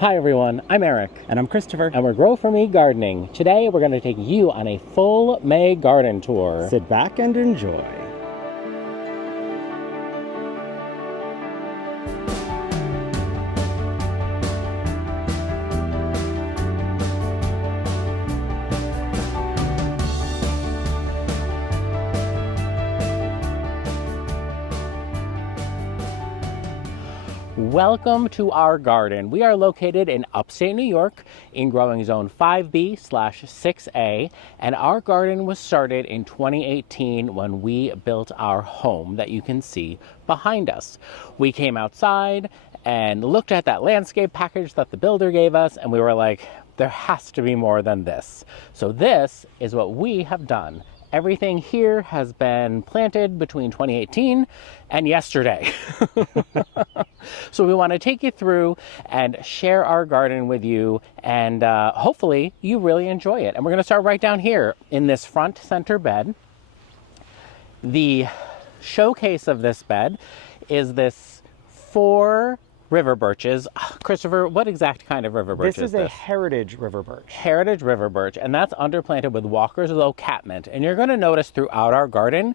Hi everyone, I'm Eric. And I'm Christopher. And we're Grow For Me Gardening. Today we're going to take you on a full May garden tour. Sit back and enjoy. Welcome to our garden. We are located in upstate New York in growing zone 5B/6A, and our garden was started in 2018 when we built our home that you can see behind us. We came outside and looked at that landscape package that the builder gave us, and we were like, there has to be more than this. So this is what we have done. Everything here has been planted between 2018 and yesterday. So we want to take you through and share our garden with you, and hopefully you really enjoy it. And we're going to start right down here in this front center bed. The showcase of this bed is this 4 river birches. Christopher, what exact kind of river birch is this? This is a heritage river birch. Heritage river birch, and that's underplanted with Walker's Low catmint. And you're going to notice throughout our garden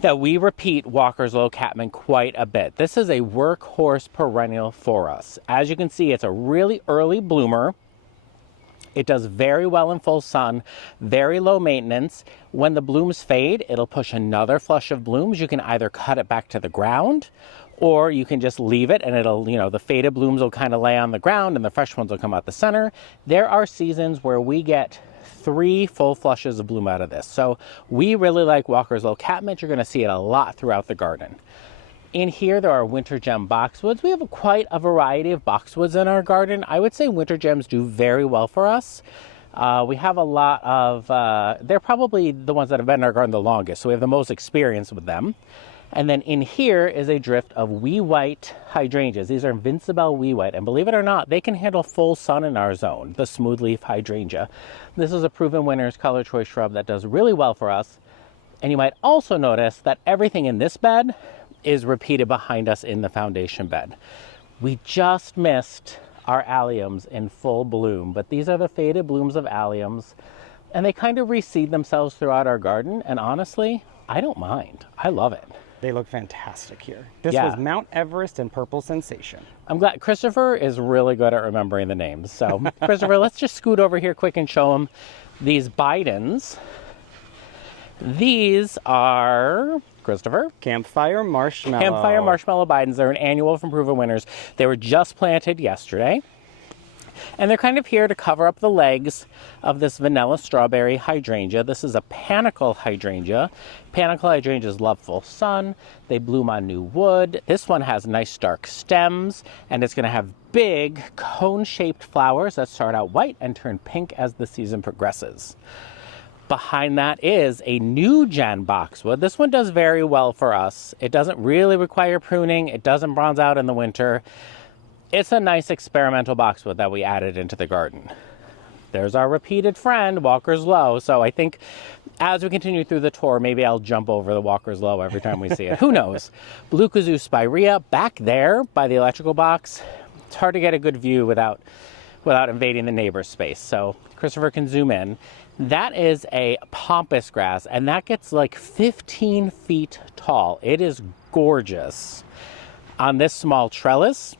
that we repeat Walker's Low catmint quite a bit. This is a workhorse perennial for us. As you can see, it's a really early bloomer. It does very well in full sun, very low maintenance. When the blooms fade, it'll push another flush of blooms. You can either cut it back to the ground, or you can just leave it and it'll, the faded blooms will kind of lay on the ground and the fresh ones will come out the center. There are seasons where we get 3 full flushes of bloom out of this. So we really like Walker's Low catmint. You're going to see it a lot throughout the garden. In here, there are winter gem boxwoods. We have quite a variety of boxwoods in our garden. I would say winter gems do very well for us. We have a lot of, they're probably the ones that have been in our garden the longest, so we have the most experience with them. And then in here is a drift of wee white hydrangeas. These are Invincibelle wee white, and believe it or not, they can handle full sun in our zone, the smoothleaf hydrangea. This is a proven winner's color choice shrub that does really well for us. And you might also notice that everything in this bed is repeated behind us in the foundation bed. We just missed our alliums in full bloom, but these are the faded blooms of alliums, and they kind of reseed themselves throughout our garden, and honestly, I don't mind. I love it. They look fantastic here. This was Mount Everest and Purple Sensation. I'm glad Christopher is really good at remembering the names. So Christopher, let's just scoot over here quick and show him these Bidens. These are, Christopher? Campfire Marshmallow. Campfire Marshmallow Bidens. They're an annual from Proven Winners. They were just planted yesterday. And they're kind of here to cover up the legs of this vanilla strawberry hydrangea. This is a panicle hydrangea. Panicle hydrangeas love full sun. They bloom on new wood. This one has nice dark stems, and it's going to have big cone-shaped flowers that start out white and turn pink as the season progresses. Behind that is a new gen boxwood. This one does very well for us. It doesn't really require pruning. It doesn't bronze out in the winter. It's a nice experimental boxwood that we added into the garden. There's our repeated friend, Walker's Low. So I think as we continue through the tour, maybe I'll jump over the Walker's Low every time we see it. Who knows? Blue Kazoo Spirea back there by the electrical box. It's hard to get a good view without invading the neighbor's space. So Christopher can zoom in. That is a pampas grass, and that gets like 15 feet tall. It is gorgeous. On this small trellis,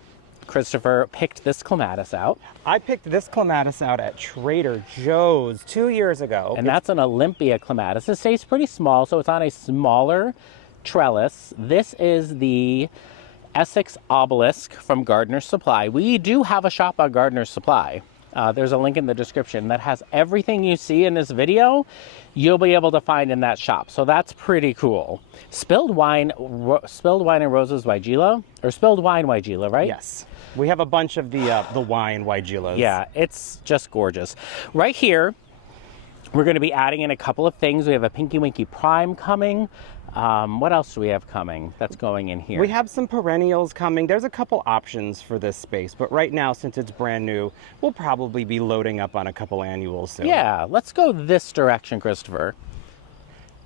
Christopher picked this clematis out. I picked this clematis out at Trader Joe's 2 years ago. And that's an Olympia clematis. It stays pretty small, so it's on a smaller trellis. This is the Essex Obelisk from Gardener's Supply. We do have a shop on Gardener's Supply. There's a link in the description that has everything you see in this video, you'll be able to find in that shop. So that's pretty cool. Spilled Wine and Roses Weigela, or Spilled Wine Weigela, right? Yes. We have a bunch of the wine Weigelas. Yeah, it's just gorgeous. Right here, we're going to be adding in a couple of things. We have a Pinky Winky Prime coming. What else do we have coming that's going in here? We have some perennials coming. There's a couple options for this space, but right now, since it's brand new, we'll probably be loading up on a couple annuals soon. Yeah, let's go this direction, Christopher.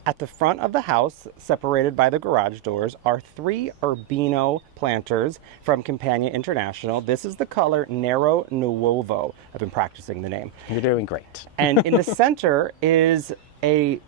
At the front of the house, separated by the garage doors, are 3 Urbino planters from Campagna International. This is the color Nero Nuovo. I've been practicing the name. You're doing great. And in the center is a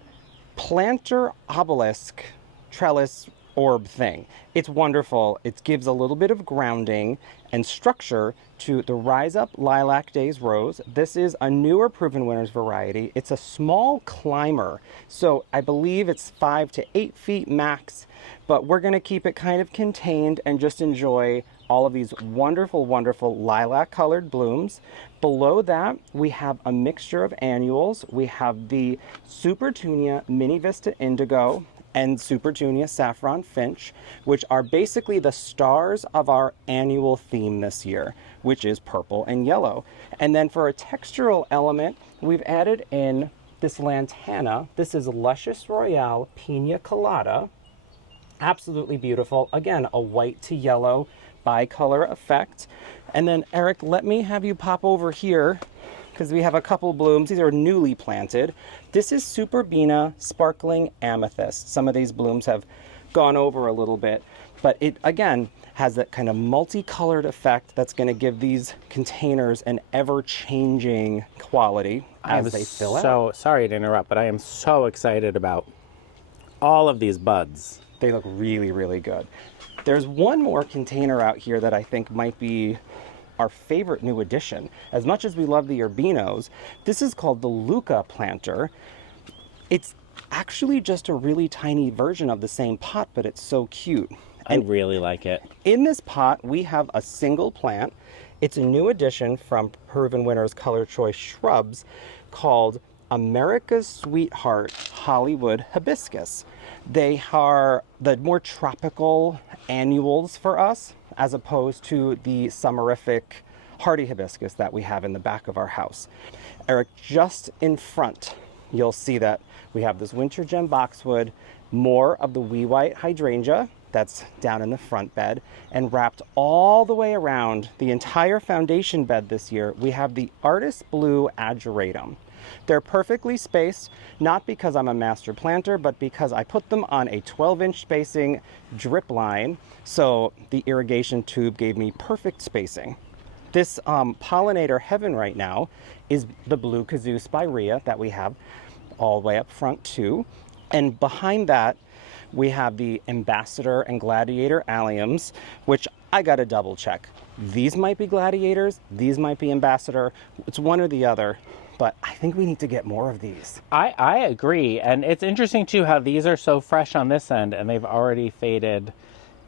planter obelisk trellis orb thing. It's wonderful. It gives a little bit of grounding and structure to the Rise Up Lilac Days Rose. This is a newer Proven Winners variety. It's a small climber, so I believe it's 5 to 8 feet max, but we're going to keep it kind of contained and just enjoy all of these wonderful, wonderful lilac colored blooms. Below that, we have a mixture of annuals. We have the Supertunia Mini Vista Indigo and Supertunia Saffron Finch, which are basically the stars of our annual theme this year, which is purple and yellow. And then for a textural element, we've added in this lantana. This is Luscious Royale Pina Colada. Absolutely beautiful. Again, a white to yellow bicolor effect. And then Eric, let me have you pop over here because we have a couple blooms. These are newly planted. This is Superbina Sparkling Amethyst. Some of these blooms have gone over a little bit, but it again has that kind of multicolored effect that's going to give these containers an ever-changing quality as they fill out. So sorry to interrupt, but I am so excited about all of these buds. They look really, really good. There's one more container out here that I think might be our favorite new addition. As much as we love the Urbinos, this is called the Luca planter. It's actually just a really tiny version of the same pot, but it's so cute. I really like it. In this pot, we have a single plant. It's a new addition from Proven Winners Color Choice Shrubs called America's Sweetheart Hollywood Hibiscus. They are the more tropical annuals for us, as opposed to the summerific hardy hibiscus that we have in the back of our house. Eric, just in front, you'll see that we have this winter gem boxwood, more of the wee white hydrangea that's down in the front bed, and wrapped all the way around the entire foundation bed this year, we have the Artist Blue Ageratum. They're perfectly spaced, not because I'm a master planter, but because I put them on a 12-inch spacing drip line, so the irrigation tube gave me perfect spacing. This pollinator heaven right now is the Blue Kazoo Spirea that we have all the way up front too. And behind that, we have the Ambassador and Gladiator alliums, which I gotta double check. These might be gladiators, these might be ambassador. It's one or the other, but I think we need to get more of these. I agree. And it's interesting too how these are so fresh on this end and they've already faded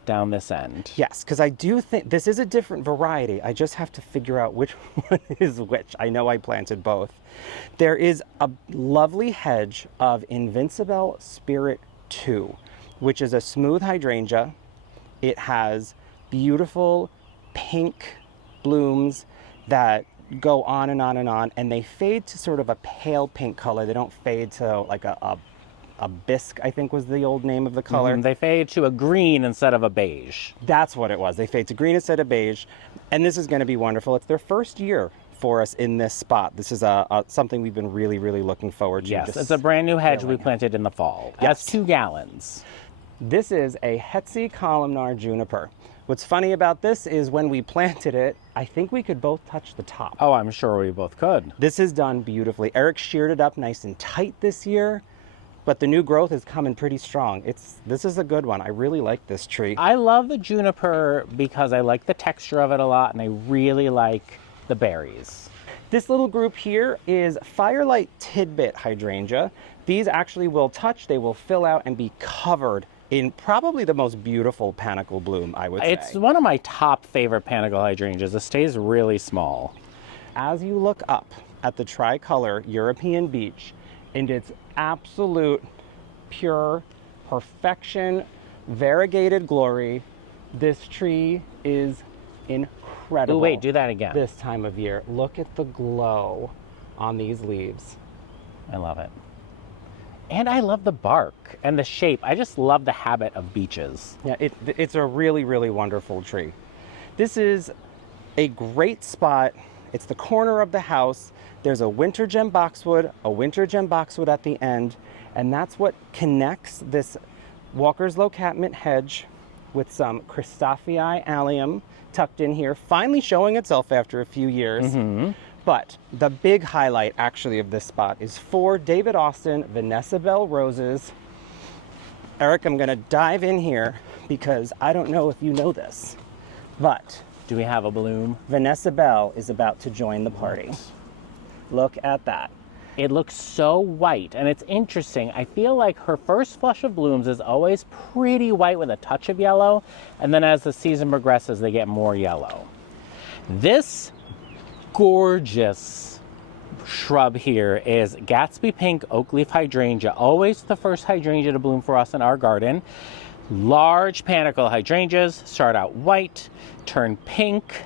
down this end. Yes, because I do think this is a different variety. I just have to figure out which one is which. I know I planted both. There is a lovely hedge of Invincible Spirit 2, which is a smooth hydrangea. It has beautiful pink blooms that go on and on and on, and they fade to sort of a pale pink color. They don't fade to like a bisque, I think was the old name of the color. They fade to a green instead of a beige. That's what it was. They fade to green instead of beige. And this is going to be wonderful. It's their first year for us in this spot. This is something we've been really, really looking forward to. Yes, it's a brand new hedge we planted in the fall. Yes. That's 2 gallons. This is a Hetzi columnar juniper. What's funny about this is when we planted it, I think we could both touch the top. Oh, I'm sure we both could. This is done beautifully. Eric sheared it up nice and tight this year, but the new growth is coming pretty strong. This is a good one. I really like this tree. I love the juniper because I like the texture of it a lot and I really like the berries. This little group here is Firelight Tidbit Hydrangea. These actually will touch, they will fill out and be covered in probably the most beautiful panicle bloom, I would say. It's one of my top favorite panicle hydrangeas. It stays really small. As you look up at the tricolor European beech and its absolute pure perfection, variegated glory, this tree is incredible. Oh, wait, do that again. This time of year. Look at the glow on these leaves. I love it. And I love the bark and the shape. I just love the habit of beeches. Yeah, it's a really, really wonderful tree. This is a great spot It's the corner of the house. There's a winter gem boxwood, at the end, and that's what connects this Walker's Low catmint hedge with some Christophii allium tucked in here, finally showing itself after a few years. But the big highlight actually of this spot is 4 David Austin Vanessa Bell roses. Eric, I'm gonna dive in here because I don't know if you know this, but Do we have a bloom? Vanessa Bell is about to join the party. Look at that. It looks so white, and it's interesting. I feel like her first flush of blooms is always pretty white with a touch of yellow, and then as the season progresses, they get more yellow. This gorgeous shrub here is Gatsby Pink Oak Leaf Hydrangea, always the first hydrangea to bloom for us in our garden. Large panicle hydrangeas start out white, turn pink.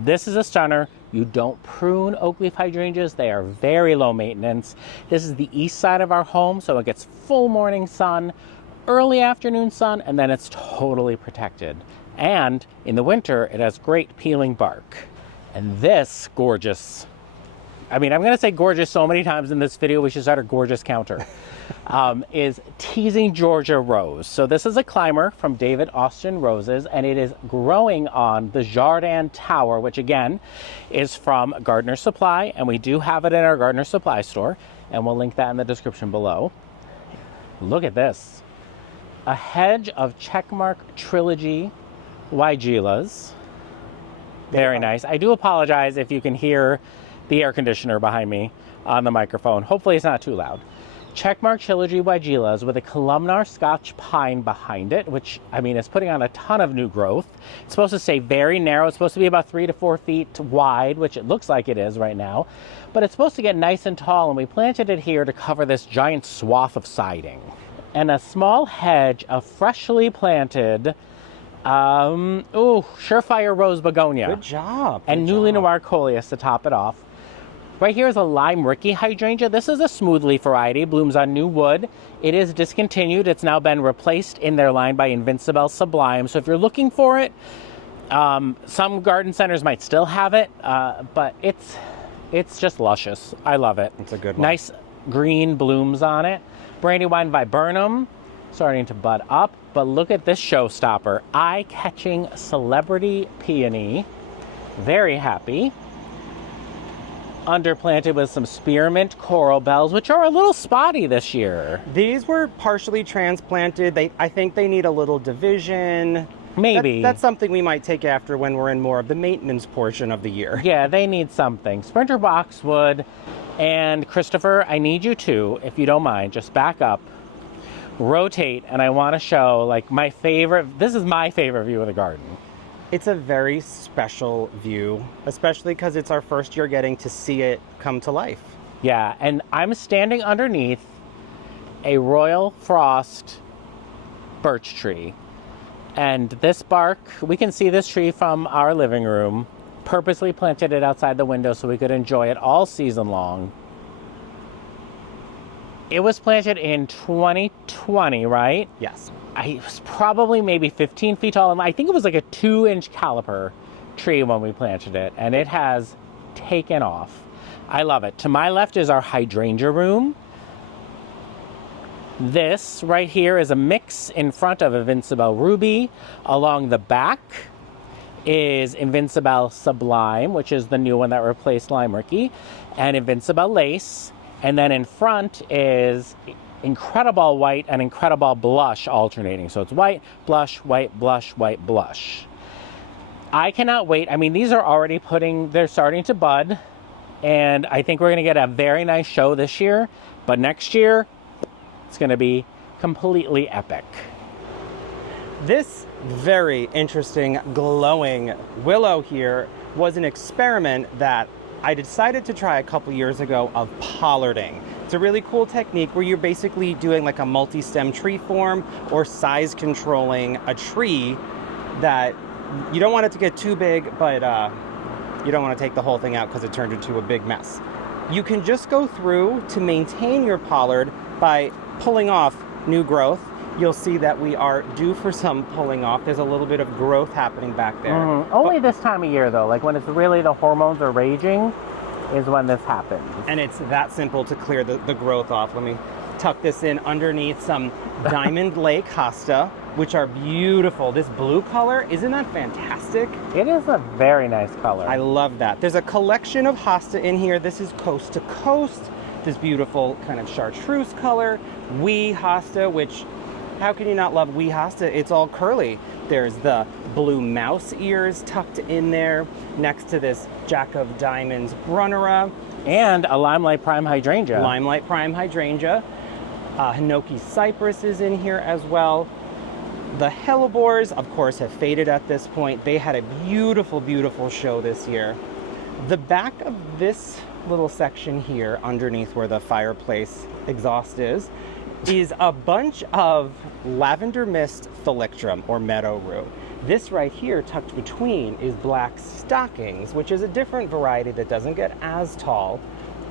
This is a stunner. You don't prune oak leaf hydrangeas. They are very low maintenance. This is the east side of our home, so it gets full morning sun, early afternoon sun, and then it's totally protected. And in the winter, it has great peeling bark. And this gorgeous, I mean, I'm gonna say gorgeous so many times in this video, we should start a gorgeous counter, is Teasing Georgia Rose. So this is a climber from David Austin Roses, and it is growing on the Jardin Tower, which again is from Gardener Supply, and we do have it in our Gardener Supply store, and we'll link that in the description below. Look at this. A hedge of Checkmark Trilogy Weigelas. Very nice. I do apologize if you can hear the air conditioner behind me on the microphone. Hopefully it's not too loud. Checkmark Trilogy Weigelas with a columnar Scotch pine behind it, which, I mean, is putting on a ton of new growth. It's supposed to stay very narrow. It's supposed to be about 3 to 4 feet wide, which it looks like it is right now. But it's supposed to get nice and tall, and we planted it here to cover this giant swath of siding. And a small hedge of freshly planted, Surefire Rose Begonia. Good job. And Newly Noir Coleus to top it off. Right here is a Lime Ricky hydrangea. This is a smooth leaf variety, blooms on new wood. It is discontinued. It's now been replaced in their line by Invincible Sublime. So if you're looking for it, some garden centers might still have it, but it's just luscious. I love it. It's a good one. Nice green blooms on it. Brandywine Viburnum starting to bud up, but look at this showstopper. Eye-catching Celebrity Peony. Very happy. Underplanted with some spearmint coral bells, which are a little spotty this year. These were partially transplanted. I think they need a little division. Maybe. That's something we might take after when we're in more of the maintenance portion of the year. Yeah, they need something. Sprinter Boxwood and Christopher, I need you to, if you don't mind, just back up, rotate, and I want to show like my favorite, this is my favorite view of the garden. It's a very special view, especially because it's our first year getting to see it come to life. Yeah, and I'm standing underneath a Royal Frost birch tree. And this bark, we can see this tree from our living room. Purposely planted it outside the window so we could enjoy it all season long. It was planted in 2020, right? Yes. It was probably maybe 15 feet tall, and I think it was like a 2-inch caliper tree when we planted it, and it has taken off. I love it. To my left is our hydrangea room. This right here is a mix in front of Invincible Ruby. Along the back is Invincible Sublime, which is the new one that replaced Lime Ricky, and Invincible Lace. And then in front is Incredible White and Incredible Blush alternating. So it's white, blush, white, blush, white, blush. I cannot wait. I mean, these are already they're starting to bud. And I think we're going to get a very nice show this year. But next year, it's going to be completely epic. This very interesting glowing willow here was an experiment that I decided to try a couple years ago of pollarding. It's a really cool technique where you're basically doing like a multi-stem tree form or size controlling a tree that you don't want it to get too big, but you don't want to take the whole thing out because it turned into a big mess. You can just go through to maintain your pollard by pulling off new growth you'll see that we are due for some pulling off. There's a little bit of growth happening back there. Only this time of year though, like when it's really the hormones are raging is when this happens. And it's that simple to clear the growth off. Let me tuck this in underneath some Diamond Lake hosta, which are beautiful. This blue color, isn't that fantastic? It is a very nice color. I love that. There's a collection of hosta in here. This is coast to coast. This beautiful kind of chartreuse color. Wee hosta, which, how can you not love wee hosta? It's all curly. There's the blue mouse ears tucked in there next to this Jack of Diamonds Brunnera. And a Limelight Prime Hydrangea. Limelight Prime Hydrangea. Hinoki Cypress is in here as well. The hellebores, of course, have faded at this point. They had a beautiful, beautiful show this year. The back of this little section here, underneath where the fireplace exhaust is a bunch of lavender mist thalictrum, or meadow rue. This right here, tucked between, is black stockings, which is a different variety that doesn't get as tall.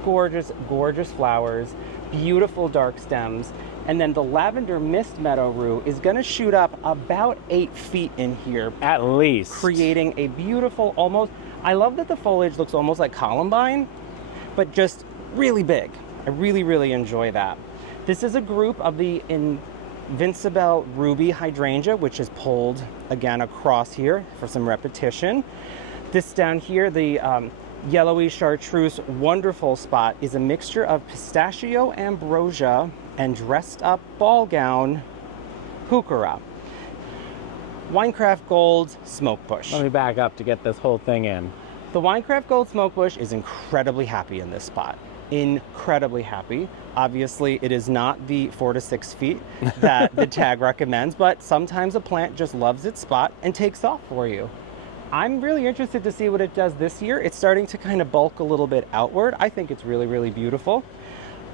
Gorgeous, gorgeous flowers, beautiful dark stems. And then the lavender mist meadow rue is gonna shoot up about 8 feet in here. At least. Creating a beautiful, almost, I love that the foliage looks almost like columbine, but just really big. I really, really enjoy that. This is a group of the Invincible Ruby Hydrangea, which is pulled again across here for some repetition. This down here, the yellowy chartreuse wonderful spot, is a mixture of pistachio ambrosia and dressed up ball gown heuchera. Winecraft Gold Smoke Bush. Let me back up to get this whole thing in. The Winecraft Gold Smoke Bush is incredibly happy in this spot. Incredibly happy. Obviously, it is not the 4 to 6 feet that the tag recommends, but sometimes a plant just loves its spot and takes off for you. I'm really interested to see what it does this year. It's starting to kind of bulk a little bit outward. I think it's really, really beautiful.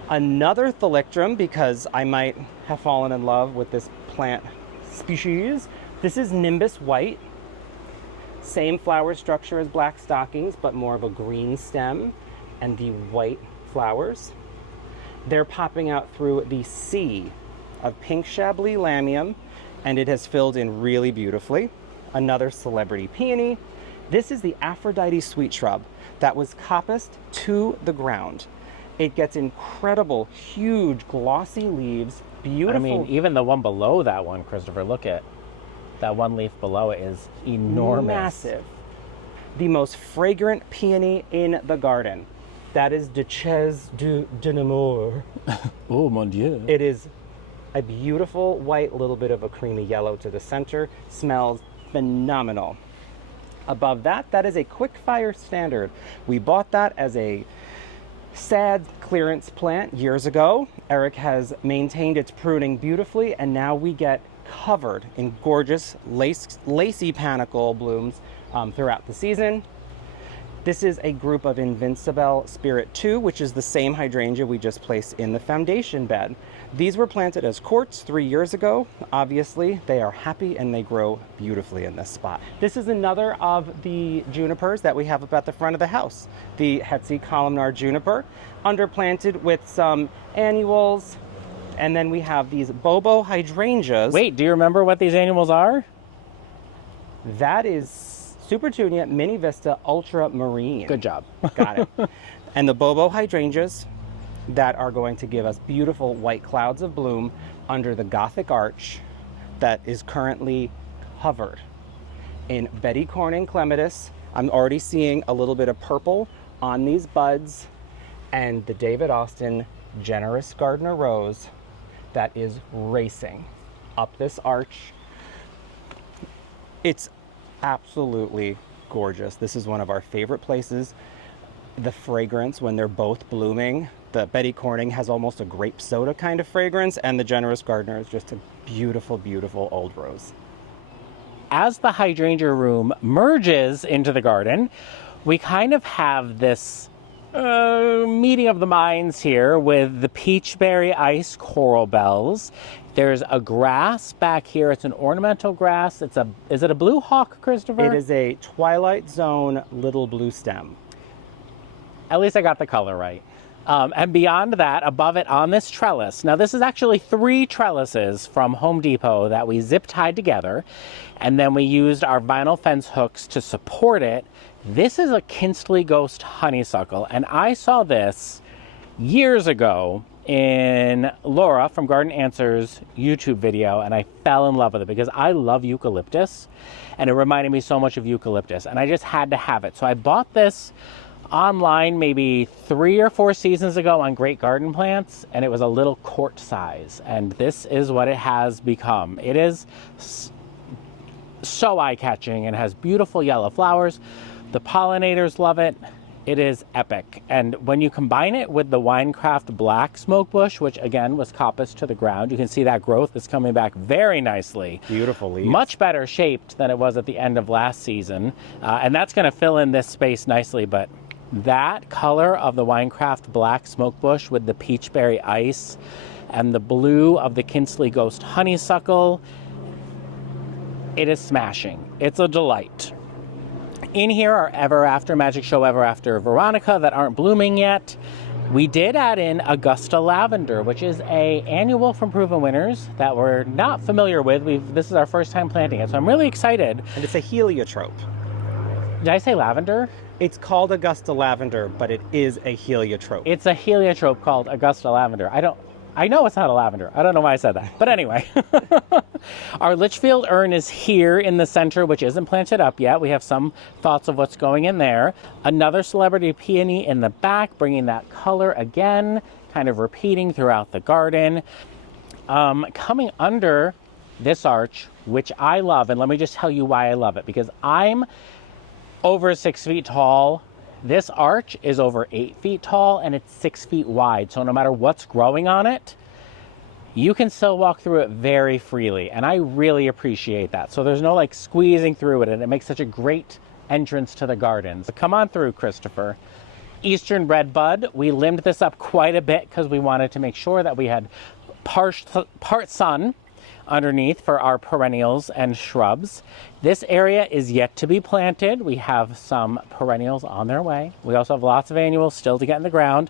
Another thalictrum, because I might have fallen in love with this plant species. This is Nimbus White. Same flower structure as black stockings, but more of a green stem and the white flowers. They're popping out through the sea of pink Chablis lamium, and it has filled in really beautifully. Another celebrity peony. This is the Aphrodite sweet shrub that was coppiced to the ground. It gets incredible, huge, glossy leaves, beautiful. I mean, even the one below that one, Christopher, look at that one leaf below it is enormous. Massive. The most fragrant peony in the garden. That is Duchesse de Nemours. Oh, mon Dieu. It is a beautiful white, little bit of a creamy yellow to the center. Smells phenomenal. Above that, that is a Quick Fire Standard. We bought that as a sad clearance plant years ago. Eric has maintained its pruning beautifully, and now we get covered in gorgeous lacy panicle blooms throughout the season. This is a group of Invincible Spirit 2, which is the same hydrangea we just placed in the foundation bed. These were planted as courts 3 years ago. Obviously, they are happy and they grow beautifully in this spot. This is another of the junipers that we have up at the front of the house. The Hetzi columnar juniper, underplanted with some annuals. And then we have these Bobo hydrangeas. Wait, do you remember what these annuals are? That is Supertunia Mini Vista Ultramarine. Good job. Got it. And the Bobo hydrangeas that are going to give us beautiful white clouds of bloom under the Gothic Arch that is currently covered in Betty Corning Clematis. I'm already seeing a little bit of purple on these buds, and the David Austin Generous Gardener Rose that is racing up this arch. It's absolutely gorgeous. This is one of our favorite places. The fragrance when they're both blooming, the Betty Corning has almost a grape soda kind of fragrance, and the Generous Gardener is just a beautiful, beautiful old rose. As the hydrangea room merges into the garden, we kind of have this meeting of the minds here with the peachberry ice coral bells. There's a grass back here. It's an ornamental grass. Is it a blue hawk, Christopher? It is a Twilight Zone little blue stem. At least I got the color right. And beyond that, above it on this trellis, now this is actually 3 trellises from Home Depot that we zip tied together, and then we used our vinyl fence hooks to support it. This is a Kinsley Ghost honeysuckle, and I saw this years ago in Laura from Garden Answers YouTube video, and I fell in love with it because I love eucalyptus, and it reminded me so much of eucalyptus, and I just had to have it. So I bought this online maybe 3 or 4 seasons ago on Great Garden Plants, and it was a little quart size, and this is what it has become. It is so eye-catching and has beautiful yellow flowers. The pollinators love it. It is epic. And when you combine it with the Winecraft Black Smoke Bush, which again was coppiced to the ground, you can see that growth is coming back very nicely. Beautiful leaves. Much better shaped than it was at the end of last season. And that's going to fill in this space nicely, but that color of the Winecraft Black Smoke Bush with the peachberry ice and the blue of the Kinsley Ghost honeysuckle, it is smashing. It's a delight. In here are Ever After, Magic Show Ever After Veronica that aren't blooming yet. We did add in Augusta Lavender, which is a annual from Proven Winners that we're not familiar with. This is our first time planting it, so I'm really excited. And it's a heliotrope. Did I say lavender? It's called Augusta Lavender, but it is a heliotrope. It's a heliotrope called Augusta Lavender. I know it's not a lavender. I don't know why I said that. But anyway, our Litchfield urn is here in the center, which isn't planted up yet. We have some thoughts of what's going in there. Another celebrity peony in the back, bringing that color again, kind of repeating throughout the garden. Coming under this arch, which I love, and let me just tell you why I love it, because I'm over 6 feet tall. This arch is over 8 feet tall and it's 6 feet wide. So no matter what's growing on it, you can still walk through it very freely. And I really appreciate that. So there's no like squeezing through it, and it makes such a great entrance to the garden. So come on through, Christopher. Eastern redbud, we limbed this up quite a bit because we wanted to make sure that we had part sun underneath for our perennials and shrubs. This area is yet to be planted. We have some perennials on their way. We also have lots of annuals still to get in the ground.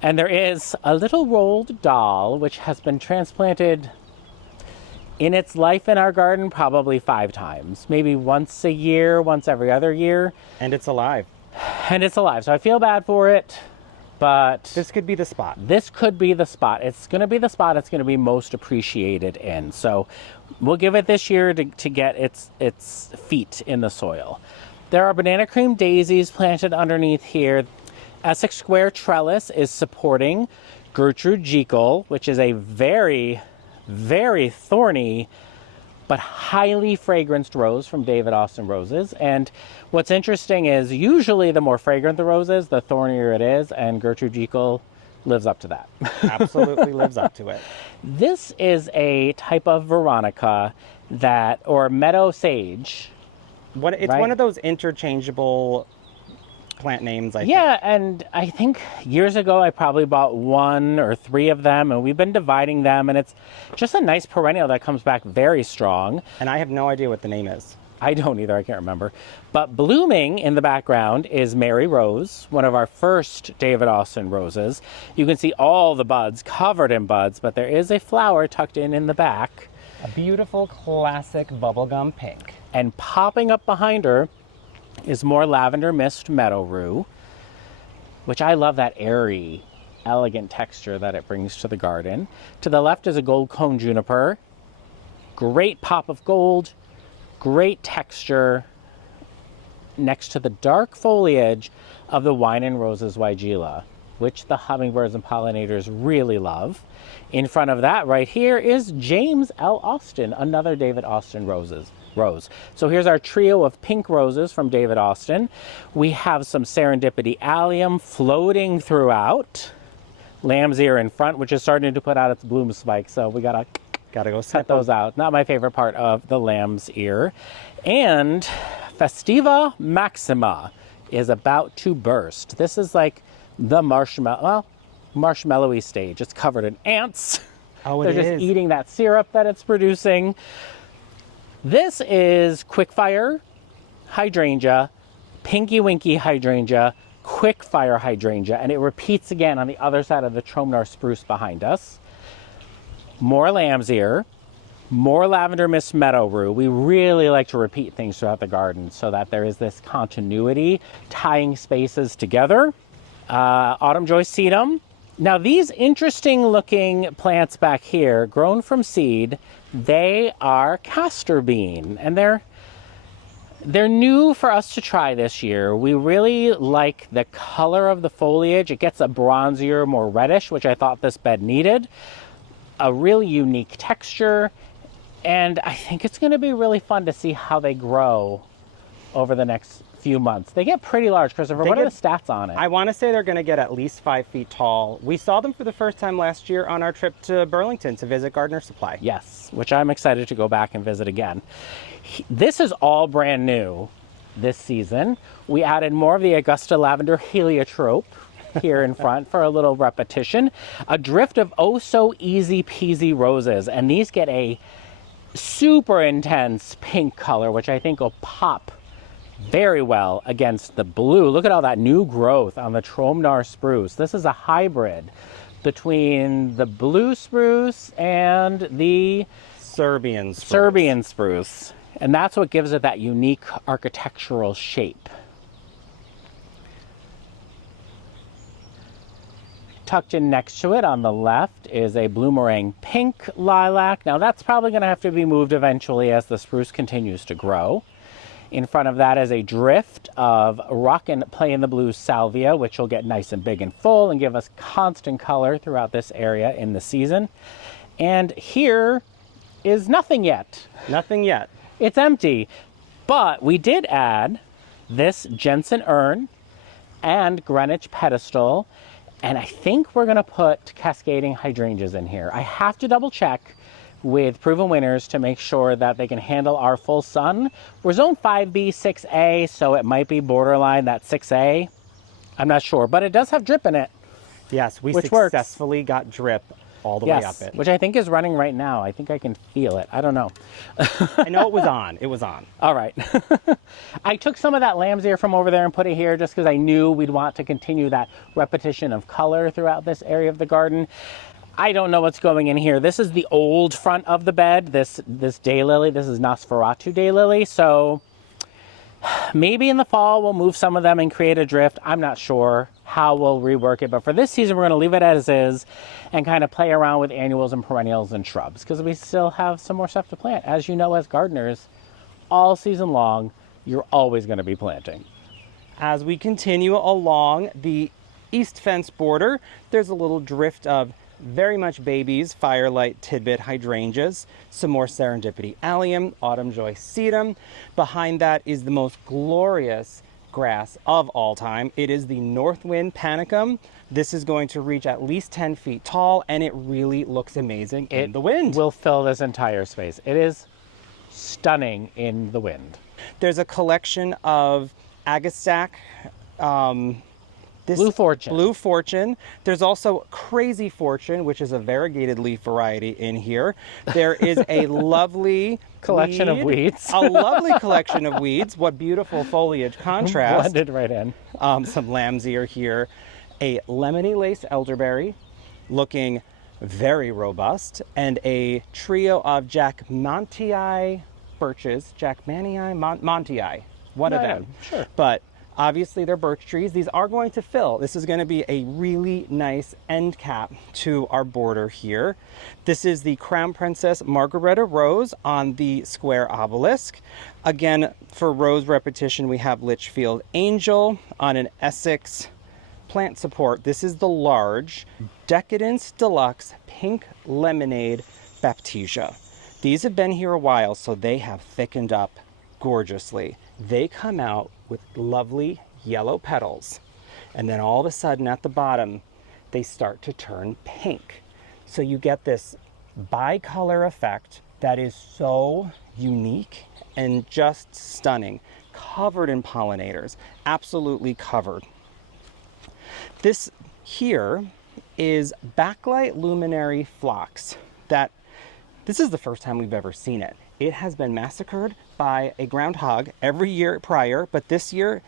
And there is a little rolled doll which has been transplanted in its life in our garden probably 5 times. Maybe once a year, once every other year. And it's alive. And it's alive. So I feel bad for it. But this could be the spot. This could be the spot. It's going to be the spot it's going to be most appreciated in. So we'll give it this year to get its feet in the soil. There are banana cream daisies planted underneath here. Essex Square trellis is supporting Gertrude Jekyll, which is a very, very thorny but highly fragranced rose from David Austin Roses. And what's interesting is usually the more fragrant the rose is, the thornier it is, and Gertrude Jekyll lives up to that. Absolutely lives up to it. This is a type of Veronica or meadow sage. It's right? One of those interchangeable plant names, I think. Yeah, and I think years ago I probably bought 1 or 3 of them, and we've been dividing them, and it's just a nice perennial that comes back very strong. And I have no idea what the name is. I don't either, I can't remember. But blooming in the background is Mary Rose, one of our first David Austin roses. You can see all the buds covered in buds, but there is a flower tucked in the back. A beautiful classic bubblegum pink. And popping up behind her is more lavender mist meadow rue, which I love that airy, elegant texture that it brings to the garden. To the left is a gold cone juniper. Great pop of gold, great texture next to the dark foliage of the Wine and Roses Weigela, which the hummingbirds and pollinators really love. In front of that right here is James L. Austin, another David Austin rose. So here's our trio of pink roses from David Austin. We have some Serendipity allium floating throughout. Lamb's ear in front, which is starting to put out its bloom spike, so we gotta go cut those out. Not my favorite part of the lamb's ear. And Festiva Maxima is about to burst. This is like the marshmallowy stage. It's covered in ants. Oh, They're just eating that syrup that it's producing. This is Quickfire Hydrangea, Pinky Winky Hydrangea, quick fire hydrangea, and it repeats again on the other side of the Tromnar spruce behind us. More lamb's ear, more lavender mist meadow rue. We really like to repeat things throughout the garden so that there is this continuity, tying spaces together. Autumn joy sedum. Now these interesting looking plants back here, grown from seed, they are castor bean, and they're new for us to try this year. We really like the color of the foliage. It gets a bronzier, more reddish, which I thought this bed needed. A really unique texture, and I think it's going to be really fun to see how they grow over the next few months. They get pretty large, Christopher. What are the stats on it? I want to say they're going to get at least 5 feet tall. We saw them for the first time last year on our trip to Burlington to visit Gardener Supply. Yes, which I'm excited to go back and visit again. This is all brand new this season. We added more of the Augusta lavender heliotrope here in front for a little repetition. A drift of oh so easy peasy roses, and these get a super intense pink color, which I think will pop very well against the blue. Look at all that new growth on the Tromnar spruce. This is a hybrid between the blue spruce and the Serbian spruce. And that's what gives it that unique architectural shape. Tucked in next to it on the left is a bloomerang pink lilac. Now that's probably going to have to be moved eventually as the spruce continues to grow. In front of that is a drift of Rockin' Play in the Blue salvia, which will get nice and big and full and give us constant color throughout this area in the season. And here is nothing yet. Nothing yet. It's empty. But we did add this Jensen urn and Greenwich pedestal. And I think we're going to put cascading hydrangeas in here. I have to double check with proven winners to make sure that they can handle our full sun. We're zone 5B, 6A, so it might be borderline that 6A. I'm not sure, but it does have drip in it. Yes, we which successfully works. Got drip all the way up it. Which I think is running right now. I think I can feel it. I don't know. I know it was on. It was on. All right. I took some of that lamb's ear from over there and put it here just because I knew we'd want to continue that repetition of color throughout this area of the garden. I don't know what's going in here. This is the old front of the bed, this daylily. This is Nosferatu daylily. So maybe in the fall we'll move some of them and create a drift. I'm not sure how we'll rework it. But for this season, we're going to leave it as is and kind of play around with annuals and perennials and shrubs because we still have some more stuff to plant. As you know, as gardeners, all season long, you're always going to be planting. As we continue along the east fence border, there's a little drift of very much babies, firelight tidbit hydrangeas, some more serendipity allium, autumn joy sedum. Behind that is the most glorious grass of all time. It is the Northwind panicum. This is going to reach at least 10 feet tall, and it really looks amazing in the wind. It will fill this entire space. It is stunning in the wind. There's a collection of agastache, Blue Fortune. There's also Crazy Fortune, which is a variegated leaf variety in here. There is a lovely collection of weeds. A lovely collection of weeds. What beautiful foliage contrast. Blended right in. Some lamb's ear here. A lemony lace elderberry, looking very robust, and a trio of Jackmantii birches. Montii. One of them. Sure. But obviously, they're birch trees. These are going to fill. This is going to be a really nice end cap to our border here. This is the Crown Princess Margaretta Rose on the square obelisk. Again, for rose repetition, we have Litchfield Angel on an Essex plant support. This is the large Decadence Deluxe Pink Lemonade Baptisia. These have been here a while, so they have thickened up gorgeously. They come out with lovely yellow petals, and then all of a sudden at the bottom they start to turn pink. So you get this bicolor effect that is so unique and just stunning, covered in pollinators, absolutely covered. This here is backlight luminary phlox. This is the first time we've ever seen it. It has been massacred by a groundhog every year prior, but this year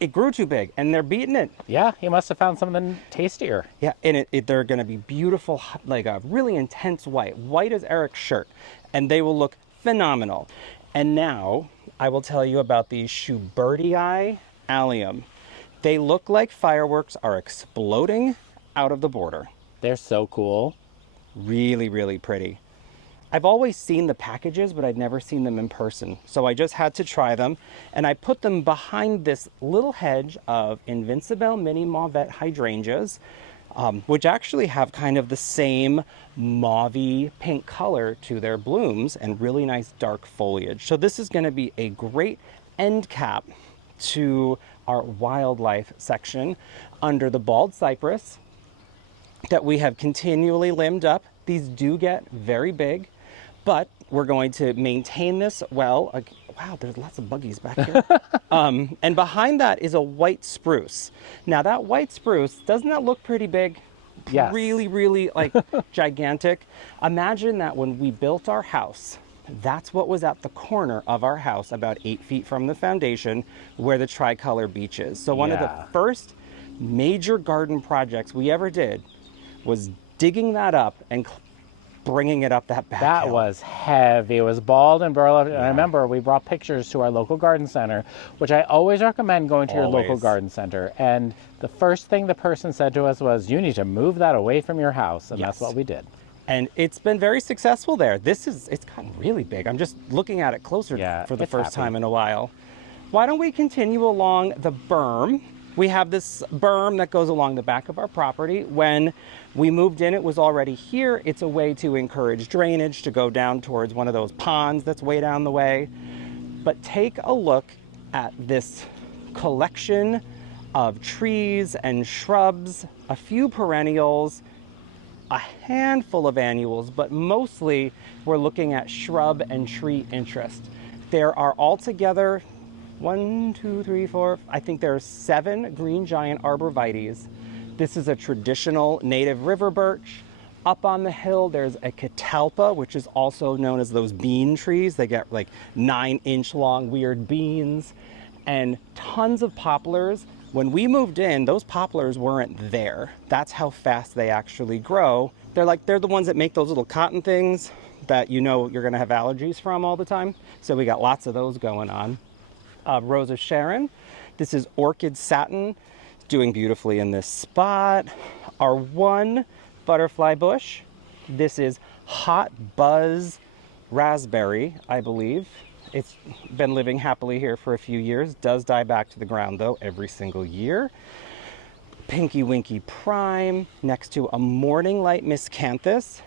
it grew too big and they're beating it. Yeah, he must have found something tastier. Yeah, and they're going to be beautiful, like a really intense white as Eric's shirt, and they will look phenomenal. And now I will tell you about these Schubertii allium. They look like fireworks are exploding out of the border. They're so cool. Really, really pretty. I've always seen the packages, but I'd never seen them in person. So I just had to try them. And I put them behind this little hedge of Invincible Mini Mauvette hydrangeas, which actually have kind of the same mauvey pink color to their blooms and really nice dark foliage. So this is going to be a great end cap to our wildlife section under the bald cypress that we have continually limbed up. These do get very big, but we're going to maintain this well. Wow, there's lots of buggies back here. And behind that is a white spruce. Now that white spruce, doesn't that look pretty big? Yes. Really, really like gigantic. Imagine that when we built our house, that's what was at the corner of our house, about 8 feet from the foundation, where the tricolor beech is. So one of the first major garden projects we ever did was digging that up and bringing it up that back That hill. was heavy. It was bald and burlap. And I remember we brought pictures to our local garden center, which I always recommend going to your local garden center. And the first thing the person said to us was, you need to move that away from your house. And that's what we did. And it's been very successful there. It's gotten really big. I'm just looking at it closer for the first time in a while. Why don't we continue along the berm? We have this berm that goes along the back of our property. When we moved in, it was already here. It's a way to encourage drainage to go down towards one of those ponds that's way down the way. But take a look at this collection of trees and shrubs, a few perennials, a handful of annuals, but mostly we're looking at shrub and tree interest. There are altogether 1, 2, 3, 4, I think there are 7 green giant arborvitaes. This is a traditional native river birch. Up on the hill, there's a catalpa, which is also known as those bean trees. They get like 9-inch long weird beans, and tons of poplars. When we moved in, those poplars weren't there. That's how fast they actually grow. They're the ones that make those little cotton things that you know you're gonna have allergies from all the time. So we got lots of those going on. Rose of Sharon. This is orchid satin, doing beautifully in this spot. Our one butterfly bush. This is hot buzz raspberry, I believe. It's been living happily here for a few years. Does die back to the ground though every single year. Pinky Winky Prime next to a morning light miscanthus.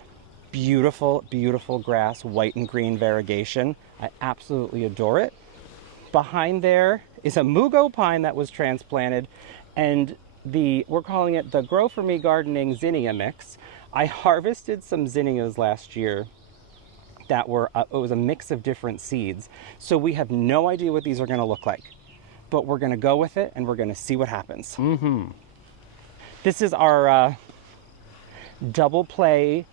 Beautiful, beautiful grass, white and green variegation. I absolutely adore it. Behind there is a mugo pine that was transplanted, and we're calling it the Grow For Me Gardening zinnia mix. I harvested some zinnias last year that were, it was a mix of different seeds. So we have no idea what these are gonna look like, but we're gonna go with it and we're gonna see what happens. This is our double play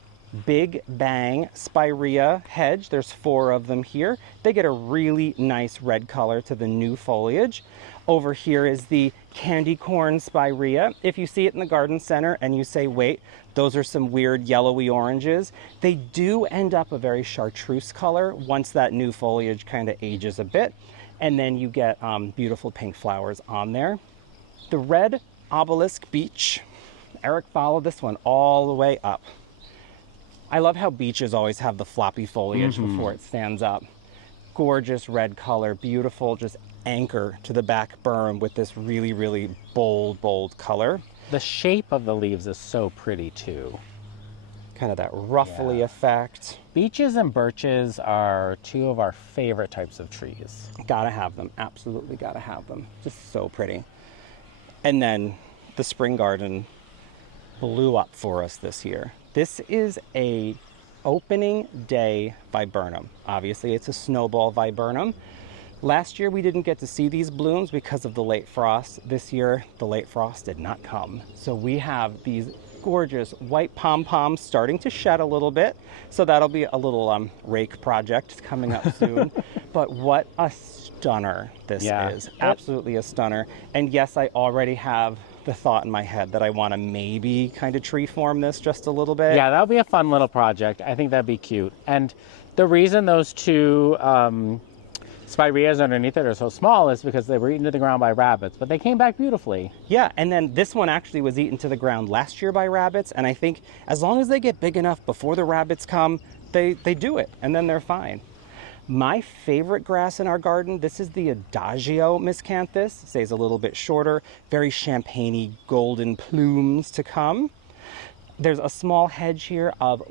Big Bang Spirea hedge. There's 4 of them here. They get a really nice red color to the new foliage. Over here is the candy corn Spirea. If you see it in the garden center and you say, wait, those are some weird yellowy oranges, they do end up a very chartreuse color once that new foliage kind of ages a bit. And then you get beautiful pink flowers on there. The red obelisk beech. Eric followed this one all the way up. I love how beeches always have the floppy foliage before it stands up. Gorgeous red color, beautiful, just anchor to the back berm with this really, really bold, bold color. The shape of the leaves is so pretty too. Kind of that ruffly effect. Beeches and birches are 2 of our favorite types of trees. Gotta have them, absolutely gotta have them. Just so pretty. And then the spring garden blew up for us this year. This is a opening day viburnum. Obviously it's a snowball viburnum. Last year we didn't get to see these blooms because of the late frost. This year the late frost did not come. So we have these gorgeous white pom-poms starting to shed a little bit. So that'll be a little rake project coming up soon. But what a stunner this is. Absolutely a stunner. And yes, I already have the thought in my head that I want to maybe kind of tree form this just a little bit. Yeah, that'll be a fun little project. I think that'd be cute. And the reason those two spireas underneath it are so small is because they were eaten to the ground by rabbits, but they came back beautifully. Yeah, and then this one actually was eaten to the ground last year by rabbits, and I think as long as they get big enough before the rabbits come, they do it, and then they're fine. My favorite grass in our garden, this is the Adagio miscanthus. Stays a little bit shorter, very champagne-y golden plumes to come. There's a small hedge here of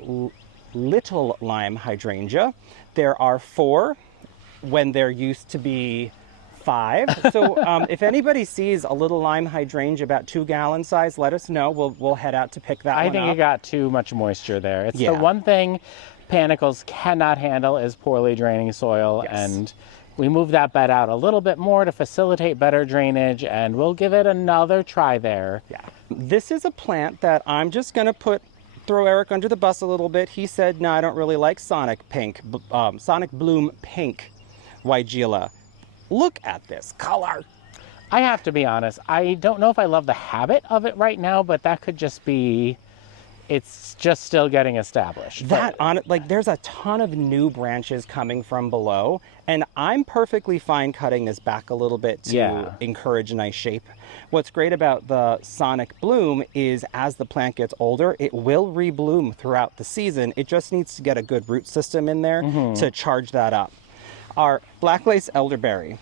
little lime hydrangea. There are 4 when there used to be 5. So if anybody sees a little lime hydrangea about 2 gallon size, let us know. We'll head out to pick that one up. I think it got too much moisture there. It's the one thing panicles cannot handle is poorly draining soil. Yes. And we moved that bed out a little bit more to facilitate better drainage, and we'll give it another try there. Yeah. This is a plant that I'm just going to throw Eric under the bus a little bit. He said, no, I don't really like Sonic Bloom Pink Weigela. Look at this color. I have to be honest, I don't know if I love the habit of it right now, but that could just be, it's just still getting established. There's a ton of new branches coming from below, and I'm perfectly fine cutting this back a little bit to encourage a nice shape. What's great about the Sonic Bloom is as the plant gets older, it will rebloom throughout the season. It just needs to get a good root system in there to charge that up. Our black lace elderberry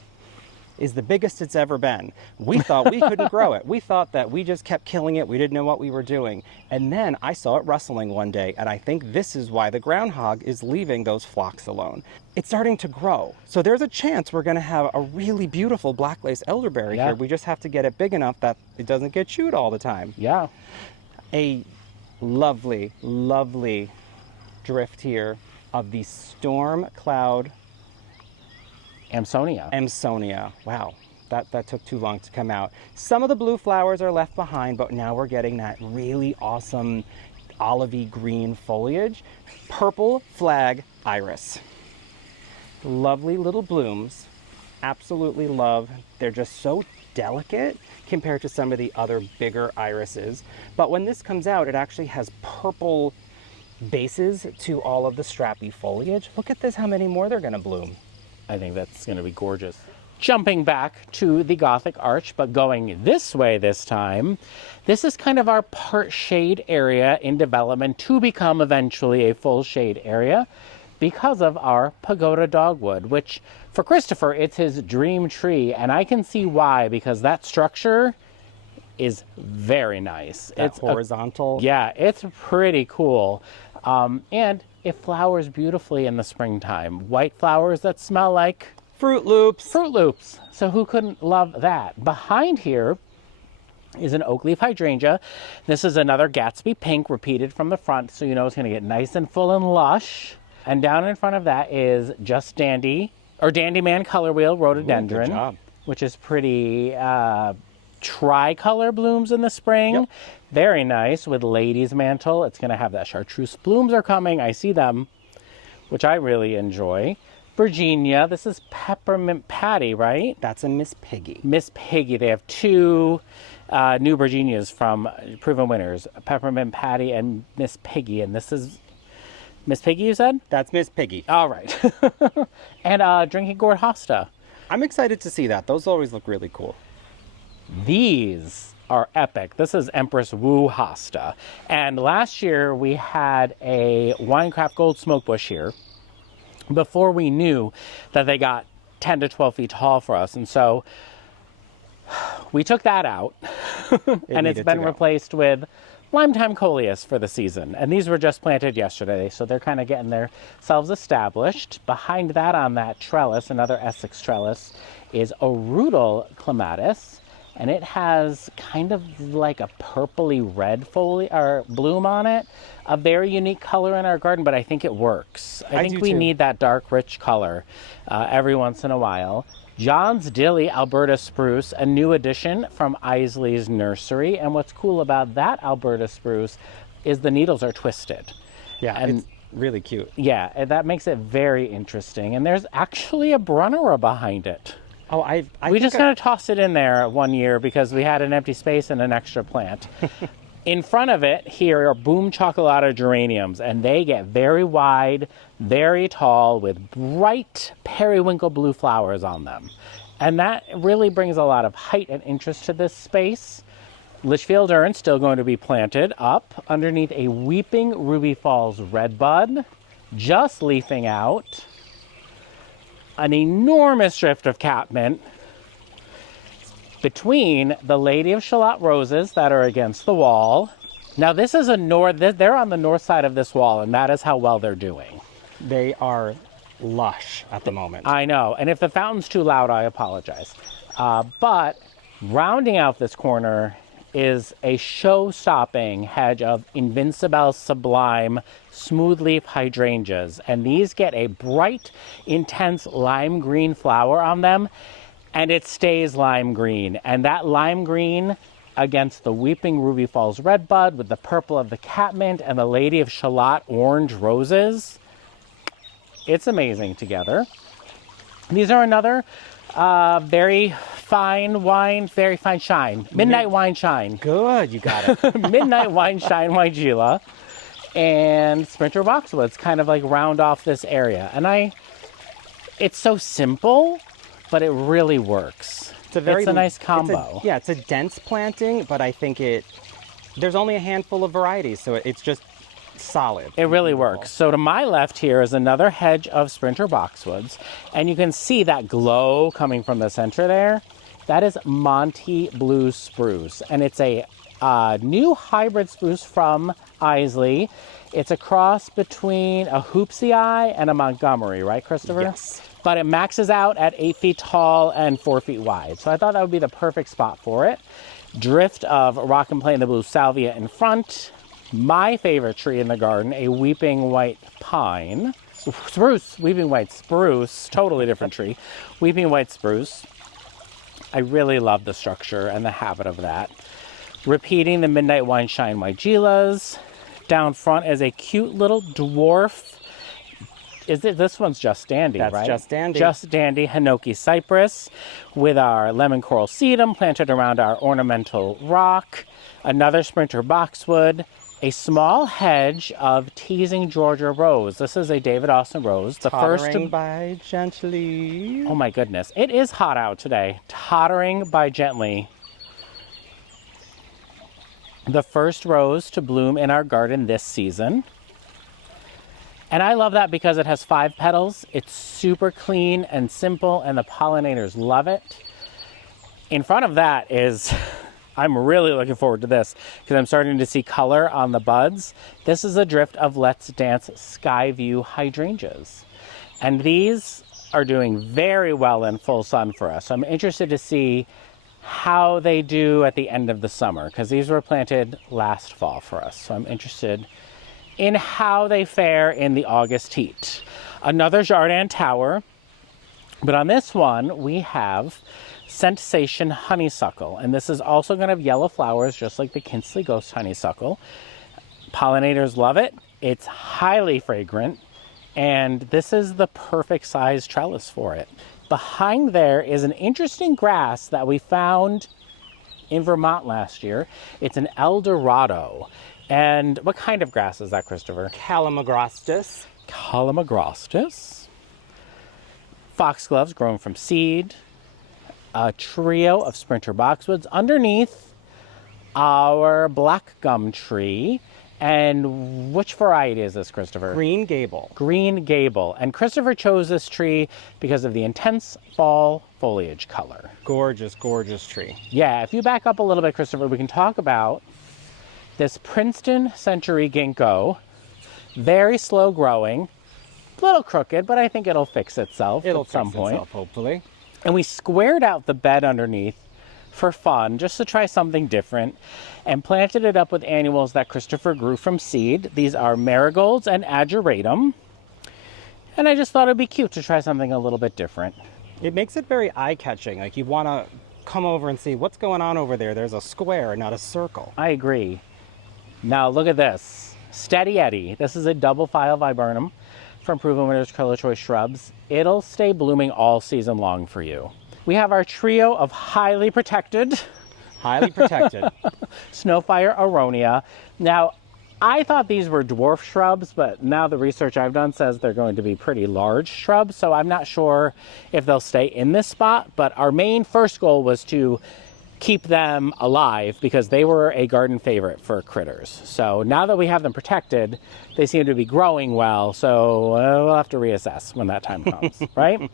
is the biggest it's ever been. We thought we couldn't grow it. We thought that we just kept killing it. We didn't know what we were doing. And then I saw it rustling one day, and I think this is why the groundhog is leaving those flocks alone. It's starting to grow. So there's a chance we're going to have a really beautiful black lace elderberry here. We just have to get it big enough that it doesn't get chewed all the time. Yeah. A lovely, lovely drift here of the storm cloud Amsonia. Wow, that took too long to come out. Some of the blue flowers are left behind, but now we're getting that really awesome olivey green foliage. Purple flag iris. Lovely little blooms. Absolutely love. They're just so delicate compared to some of the other bigger irises. But when this comes out, it actually has purple bases to all of the strappy foliage. Look at this, how many more they're gonna bloom. I think that's going to be gorgeous. Jumping back to the Gothic Arch, but going this way this time, this is kind of our part shade area in development to become eventually a full shade area because of our pagoda dogwood, which for Christopher, it's his dream tree. And I can see why, because that structure is very nice. It's horizontal. It's pretty cool. And it flowers beautifully in the springtime. White flowers that smell like Fruit Loops. So who couldn't love that? Behind here is an oak leaf hydrangea. This is another Gatsby pink repeated from the front, so you know it's going to get nice and full and lush. And down in front of that is Just Dandy, or Dandyman Color Wheel Rhododendron, good job. Which is pretty tricolor blooms in the spring. Yep. Very nice with Lady's Mantle. It's going to have that chartreuse blooms are coming. I see them, which I really enjoy. Virginia. This is Peppermint Patty, right? That's a Miss Piggy. Miss Piggy. They have 2 new Virginias from proven winners, Peppermint Patty and Miss Piggy. And this is Miss Piggy, you said? That's Miss Piggy. All right. And Drinking Gourd Hosta. I'm excited to see that. Those always look really cool. These are epic. This is Empress Wu Hosta. And last year we had a Winecraft Gold Smoke Bush here before we knew that they got 10 to 12 feet tall for us. And so we took that out and it's been replaced with Limetime Coleus for the season. And these were just planted yesterday, so they're kind of getting themselves established. Behind that on that trellis, another Essex trellis, is Arudal Clematis. and it has kind of like a purpley red foliage or bloom on it. A very unique color in our garden, but I think it works. I think we need that dark, rich color every once in a while. John's Dilly Alberta Spruce, a new addition from Isley's Nursery. And what's cool about that Alberta Spruce is the needles are twisted. Yeah, and it's really cute. Yeah, and that makes it very interesting. And there's actually a Brunnera behind it. Oh, we just kind of tossed it in there one year because we had an empty space and an extra plant. In front of it here are Boom Chocolata geraniums, and they get very wide, very tall, with bright periwinkle blue flowers on them. And that really brings a lot of height and interest to this space. Litchfield Ern still going to be planted up underneath a Weeping Ruby Falls redbud, just leafing out. An enormous drift of catmint between the Lady of Shalott roses that are against the wall. Now this is they're on the north side of this wall, and that is how well they're doing. They are lush at the moment. I know, and if the fountain's too loud, I apologize. But rounding out this corner is a show-stopping hedge of Invincible Sublime smoothleaf hydrangeas, and these get a bright, intense lime green flower on them, and it stays lime green. And that lime green against the Weeping Ruby Falls redbud with the purple of the catmint and the Lady of Shalott orange roses, it's amazing together. These are another very fine wine, very fine shine. Midnight Wine Shine. Good, you got it. Midnight Wine Shine Weigela and Sprinter Boxwoods kind of like round off this area. And it's so simple, but it really works. It's a nice combo. It's a dense planting, but I think there's only a handful of varieties, so it's just solid. It really works. So to my left here is another hedge of Sprinter Boxwoods, and you can see that glow coming from the center there. That is Monty Blue Spruce, and it's a new hybrid spruce from Isley. It's a cross between a Hoopsii and a Montgomery, right, Christopher? Yes. But it maxes out at 8 feet tall and 4 feet wide. So I thought that would be the perfect spot for it. Drift of Rock and Plain the Blue Salvia in front. My favorite tree in the garden, a Weeping White Pine. Spruce, Weeping White Spruce, totally different tree. Weeping White Spruce. I really love the structure and the habit of that. Repeating the Midnight Wine Shine Weigelas. Down front is a cute little dwarf. This one's Just Dandy, right? That's Just Dandy. Just Dandy Hinoki Cypress with our lemon coral sedum planted around our ornamental rock. Another Sprinter Boxwood. A small hedge of Teasing Georgia Rose. This is a David Austin rose. The Tottering by Gently. Oh my goodness. It is hot out today. Tottering by Gently. The first rose to bloom in our garden this season. And I love that because it has 5 petals. It's super clean and simple, and the pollinators love it. In front of that is, I'm really looking forward to this because I'm starting to see color on the buds. This is a drift of Let's Dance Skyview hydrangeas. And these are doing very well in full sun for us. So I'm interested to see how they do at the end of the summer because these were planted last fall for us. So I'm interested in how they fare in the August heat. Another Jardin Tower, but on this one we have Sensation Honeysuckle, and this is also going to have yellow flowers just like the Kinsley Ghost Honeysuckle. Pollinators love it. It's highly fragrant, and this is the perfect size trellis for it. Behind there is an interesting grass that we found in Vermont last year. It's an Eldorado. And what kind of grass is that, Christopher? Calamagrostis. Calamagrostis. Foxgloves grown from seed. A trio of Sprinter Boxwoods underneath our black gum tree. And which variety is this, Christopher? Green Gable. Green Gable. And Christopher chose this tree because of the intense fall foliage color. Gorgeous, gorgeous tree. Yeah, if you back up a little bit, Christopher, we can talk about this Princeton Century Ginkgo. Very slow growing. A little crooked, but I think it'll fix itself at some point. Hopefully. And we squared out the bed underneath for fun, just to try something different, and planted it up with annuals that Christopher grew from seed. These are marigolds and ageratum. And I just thought it'd be cute to try something a little bit different. It makes it very eye-catching. Like you want to come over and see what's going on over there. There's a square, not a circle. I agree. Now look at this. Steady Eddie. This is a double file viburnum from Proven Winners Color Choice Shrubs. It'll stay blooming all season long for you. We have our trio of highly protected Snowfire Aronia. Now, I thought these were dwarf shrubs, but now the research I've done says they're going to be pretty large shrubs, so I'm not sure if they'll stay in this spot, but our main first goal was to keep them alive because they were a garden favorite for critters. So now that we have them protected, they seem to be growing well, so we'll have to reassess when that time comes, right?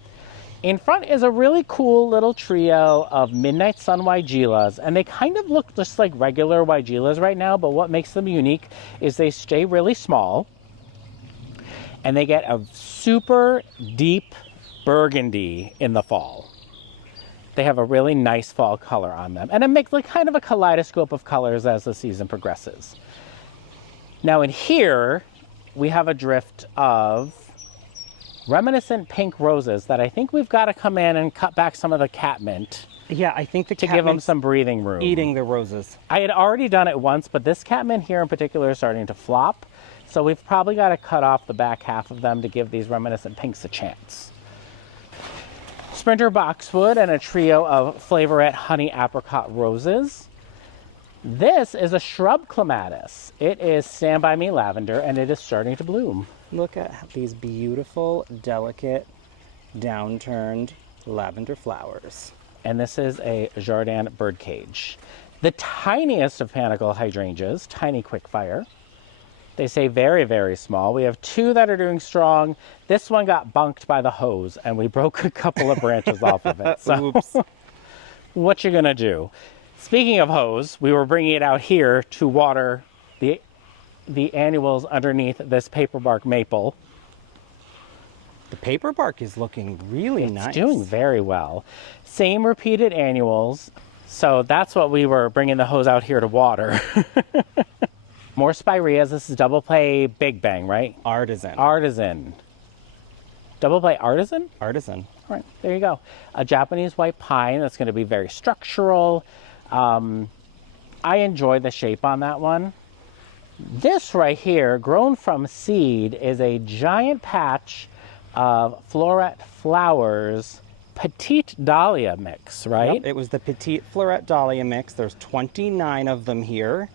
In front is a really cool little trio of Midnight Sun Weigelas, and they kind of look just like regular Weigelas right now, but what makes them unique is they stay really small, and they get a super deep burgundy in the fall. They have a really nice fall color on them, and it makes like kind of a kaleidoscope of colors as the season progresses. Now in here, we have a drift of reminiscent pink roses that I think we've got to come in and cut back some of the catmint. Yeah, I think the to give them some breathing room. Eating the roses. I had already done it once, but this catmint here in particular is starting to flop. So we've probably got to cut off the back half of them to give these reminiscent pinks a chance. Sprinter boxwood and a trio of Flavorette honey apricot roses. This is a shrub clematis. It is Stand By Me lavender, and it is starting to bloom. Look at these beautiful, delicate, downturned lavender flowers. And this is a Jardin birdcage. The tiniest of panicle hydrangeas, tiny quickfire. They say very, very small. We have two that are doing strong. This one got bunked by the hose, and we broke a couple of branches off of it. So, oops. What you gonna do? Speaking of hose, we were bringing it out here to water the annuals underneath this paperbark maple. The paper bark is looking really nice. It's doing very well. Same repeated annuals. So that's what we were bringing the hose out here to water. More spireas. This is double play Big Bang, right? Artisan. Artisan. Double play artisan? Artisan. All right, there you go. A Japanese white pine that's going to be very structural. I enjoy the shape on that one. This right here, grown from seed, is a giant patch of Floret Flowers Petite Dahlia mix, right? Yep, it was the Petite Floret Dahlia mix. There's 29 of them here,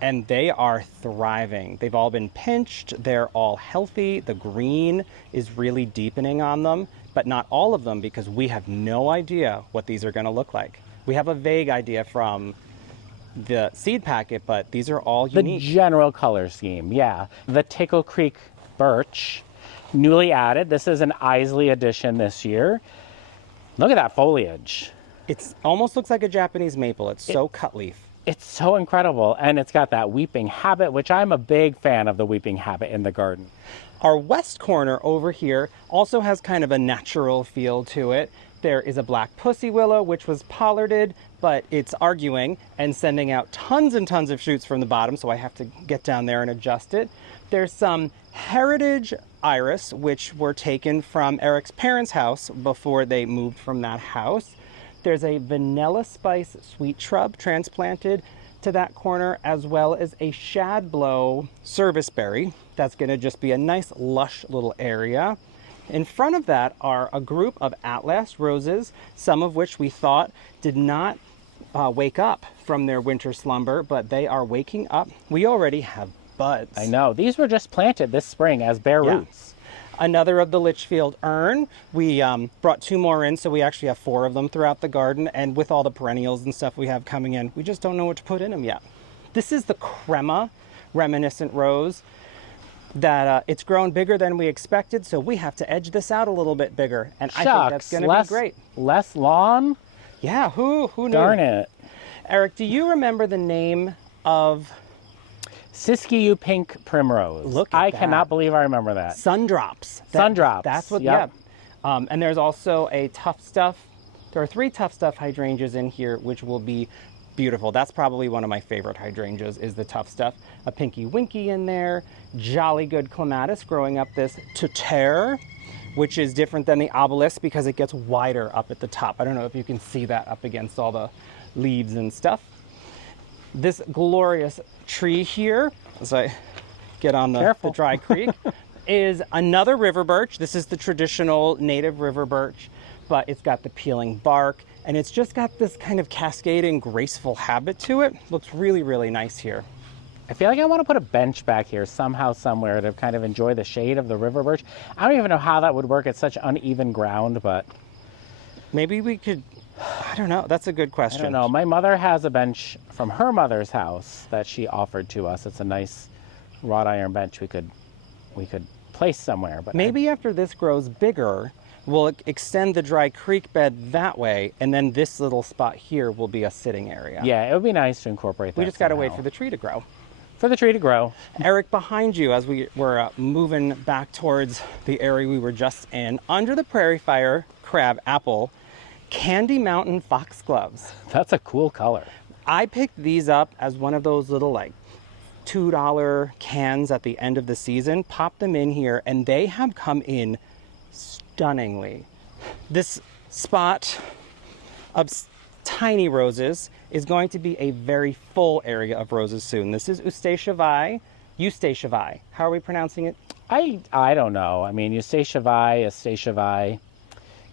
and they are thriving. They've all been pinched. They're all healthy. The green is really deepening on them, but not all of them because we have no idea what these are going to look like. We have a vague idea from the seed packet, but these are all unique. The general color scheme, yeah. The Tickle Creek Birch, newly added. This is an Isley edition this year. Look at that foliage. It almost looks like a Japanese maple. It's so cut leaf. It's so incredible, and it's got that weeping habit, which I'm a big fan of the weeping habit in the garden. Our west corner over here also has kind of a natural feel to it. There is a black pussy willow, which was pollarded, but it's arguing and sending out tons and tons of shoots from the bottom, so I have to get down there and adjust it. There's some heritage iris, which were taken from Eric's parents' house before they moved from that house. There's a vanilla spice sweet shrub transplanted to that corner, as well as a shadblow serviceberry. That's going to just be a nice lush little area. In front of that are a group of Atlas roses, some of which we thought did not wake up from their winter slumber, but they are waking up. We already have buds. I know. These were just planted this spring as bare roots. Another of the Litchfield Ern. We brought two more in, so we actually have 4 of them throughout the garden. And with all the perennials and stuff we have coming in, we just don't know what to put in them yet. This is the Crema reminiscent rose that it's grown bigger than we expected, so we have to edge this out a little bit bigger. And I think that's going to be great. Less lawn? Yeah, who knew? Darn it. Eric, do you remember the name of Siskiyou Pink Primrose? Look at I that. cannot believe I remember that. Sundrops? Sundrops. That's what, yep. yeah. And there's also a Tough Stuff. There are 3 tough stuff hydrangeas in here, which will be beautiful. That's probably one of my favorite hydrangeas, is the tough stuff. A pinky winky in there, jolly good clematis growing up this terre, which is different than the obelisk because it gets wider up at the top. I don't know if you can see that up against all the leaves and stuff. This glorious tree here, as I get on the dry creek, is another river birch. This is the traditional native river birch, but it's got the peeling bark, and it's just got this kind of cascading, graceful habit to it. Looks really, really nice here. I feel like I want to put a bench back here somehow, somewhere to kind of enjoy the shade of the river birch. I don't even know how that would work. It's such uneven ground, but maybe we could, I don't know. That's a good question. I don't know. My mother has a bench from her mother's house that she offered to us. It's a nice wrought iron bench we could place somewhere. But maybe after this grows bigger, we'll extend the dry creek bed that way, and then this little spot here will be a sitting area. Yeah, it would be nice to incorporate that. We just got to wait for the tree to grow. For the tree to grow. Eric, behind you, as we were moving back towards the area we were just in, under the prairie fire crab apple, Candy Mountain foxgloves. That's a cool color. I picked these up as one of those little like $2 cans at the end of the season, popped them in here, and they have come in stunningly. This spot of tiny roses is going to be a very full area of roses soon. This is Eustachiae. How are we pronouncing it? I don't know. I mean, Eustachiae.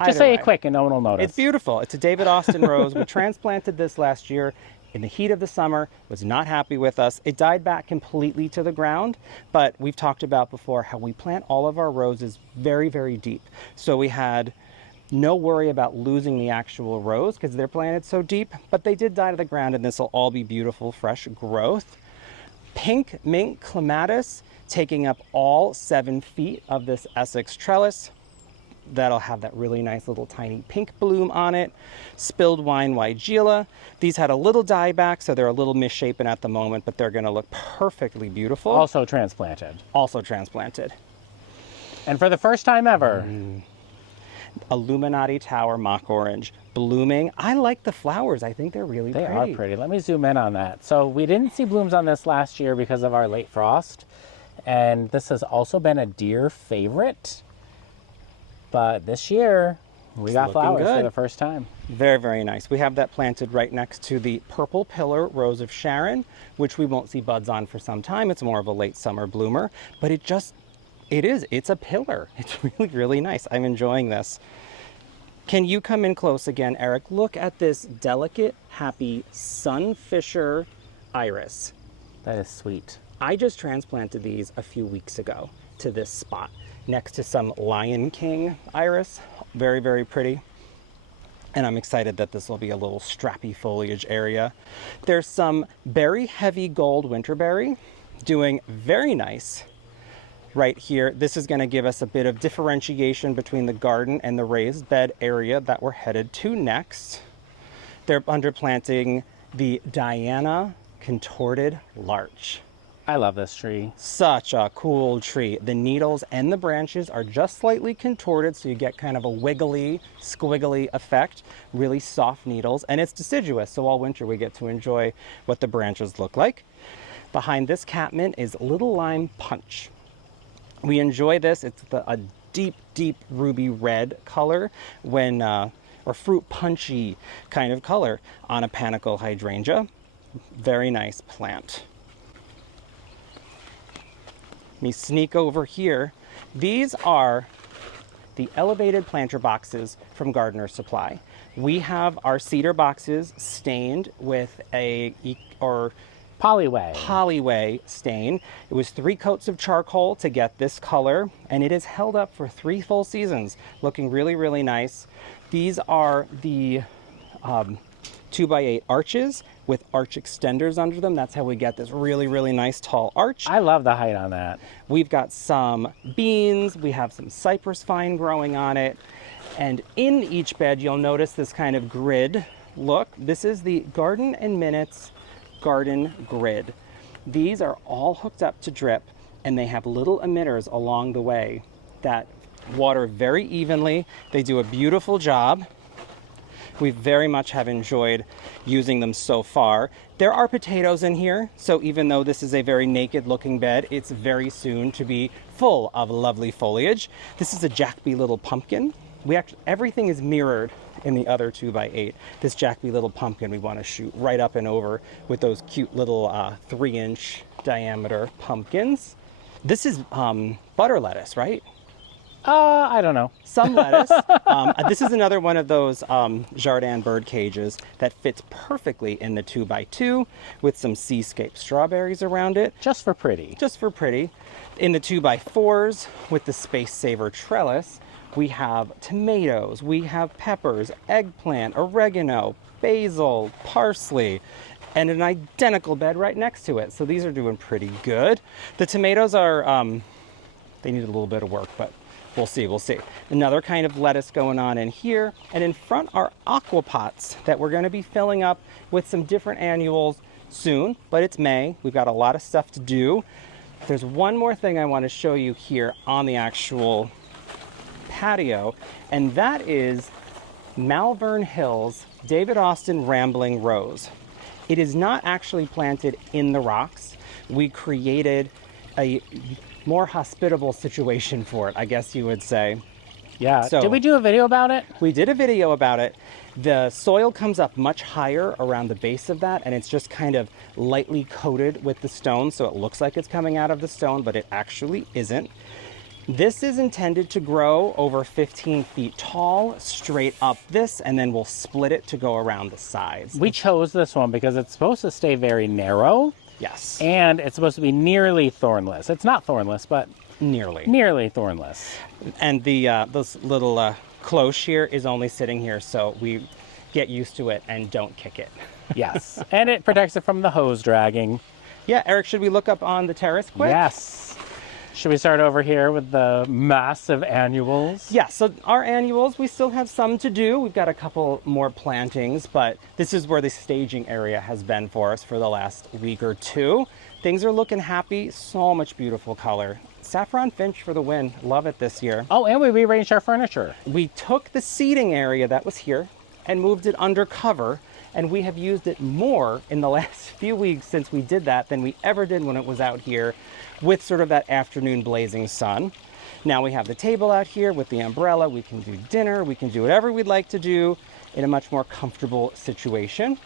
Just say it quick and no one will notice. It's beautiful. It's a David Austin rose. We transplanted this last year in the heat of the summer, was not happy with us. It died back completely to the ground, but we've talked about before how we plant all of our roses very, very deep. So we had no worry about losing the actual rose because they're planted so deep, but they did die to the ground, and this will all be beautiful, fresh growth. Pink mint clematis taking up all 7 feet of this Essex trellis. That'll have that really nice little tiny pink bloom on it. Spilled wine weigela. These had a little dieback, so they're a little misshapen at the moment, but they're going to look perfectly beautiful. Also transplanted. Also transplanted. And for the first time ever, Illuminati Tower mock orange blooming. I like the flowers. I think they're really pretty. They are pretty. Let me zoom in on that. So we didn't see blooms on this last year because of our late frost, and this has also been a deer favorite. But this year, we got flowers for the first time. Very, very nice. We have that planted right next to the purple pillar rose of Sharon, which we won't see buds on for some time. It's more of a late summer bloomer, but it's a pillar. It's really, really nice. I'm enjoying this. Can you come in close again, Eric? Look at this delicate, happy sunfisher iris. That is sweet. I just transplanted these a few weeks ago to this spot next to some Lion King iris. Very, very pretty. And I'm excited that this will be a little strappy foliage area. There's some berry heavy gold winterberry doing very nice right here. This is going to give us a bit of differentiation between the garden and the raised bed area that we're headed to next. They're underplanting the Diana contorted larch. I love this tree. Such a cool tree. The needles and the branches are just slightly contorted, so you get kind of a wiggly, squiggly effect. Really soft needles, and it's deciduous, so all winter we get to enjoy what the branches look like. Behind this catmint is Little Lime Punch. We enjoy this. It's a deep, deep ruby red color or fruit punchy kind of color on a panicle hydrangea. Very nice plant. Me sneak over here. These are the elevated planter boxes from Gardener Supply. We have our cedar boxes stained with Polyway stain. It was 3 coats of charcoal to get this color, and it is held up for 3 full seasons, looking really, really nice. These are the 2x8 arches with arch extenders under them. That's how we get this really, really nice tall arch. I love the height on that. We've got some beans. We have some cypress vine growing on it. And in each bed, you'll notice this kind of grid look. This is the Garden in Minutes garden grid. These are all hooked up to drip, and they have little emitters along the way that water very evenly. They do a beautiful job. We very much have enjoyed using them so far. There are potatoes in here, so even though this is a very naked looking bed, it's very soon to be full of lovely foliage. This is a Jackby little pumpkin. Everything is mirrored in the other 2x8. This Jackby little pumpkin we want to shoot right up and over with those cute little 3-inch diameter pumpkins. This is butter lettuce, right? I don't know. Some lettuce. This is another one of those Jardin bird cages that fits perfectly in the 2x2 with some seascape strawberries around it. Just for pretty. Just for pretty. In the 2x4s with the Space Saver trellis, we have tomatoes, we have peppers, eggplant, oregano, basil, parsley, and an identical bed right next to it. So these are doing pretty good. The tomatoes are, they need a little bit of work, but we'll see. Another kind of lettuce going on in here. And in front are aqua pots that we're going to be filling up with some different annuals soon, but it's May. We've got a lot of stuff to do. There's one more thing I want to show you here on the actual patio, and that is Malvern Hills David Austin Rambling Rose. It is not actually planted in the rocks. We created a more hospitable situation for it, I guess you would say. Yeah. So, did we do a video about it? We did a video about it. The soil comes up much higher around the base of that, and it's just kind of lightly coated with the stone, so it looks like it's coming out of the stone, but it actually isn't. This is intended to grow over 15 feet tall, straight up this, and then we'll split it to go around the sides. We chose this one because it's supposed to stay very narrow. Yes. And it's supposed to be nearly thornless. It's not thornless, but nearly thornless. And the this little cloche here is only sitting here, so we get used to it and don't kick it. Yes. And it protects it from the hose dragging. Yeah, Eric, should we look up on the terrace quick? Yes. Should we start over here with the massive annuals? Yeah, so our annuals, we still have some to do. We've got a couple more plantings, but this is where the staging area has been for us for the last week or two. Things are looking happy. So much beautiful color. Saffron Finch for the win. Love it this year. Oh, and we rearranged our furniture. We took the seating area that was here and moved it under cover, and we have used it more in the last few weeks since we did that than we ever did when it was out here with sort of that afternoon blazing sun. Now we have the table out here with the umbrella. We can do dinner. We can do whatever we'd like to do in a much more comfortable situation.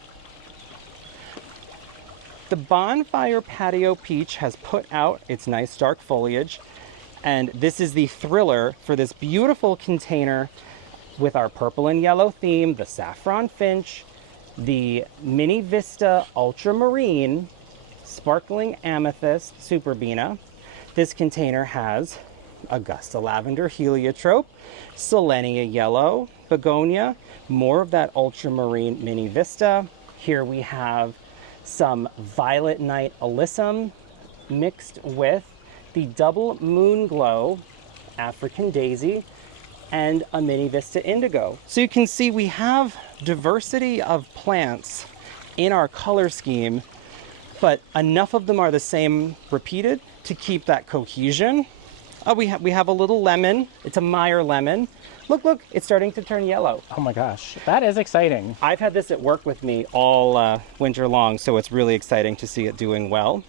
The bonfire patio peach has put out its nice dark foliage, and this is the thriller for this beautiful container with our purple and yellow theme, the saffron finch, the mini vista ultramarine, sparkling amethyst superbena. This container has Augusta lavender heliotrope, selenia yellow, begonia, more of that ultramarine mini vista. Here we have some violet night alyssum mixed with the double moon glow African daisy and a mini vista indigo. So you can see we have diversity of plants in our color scheme, but enough of them are the same repeated to keep that cohesion. Oh, we have a little lemon. It's a Meyer lemon. Look, it's starting to turn yellow. Oh my gosh, that is exciting. I've had this at work with me all winter long, so it's really exciting to see it doing well.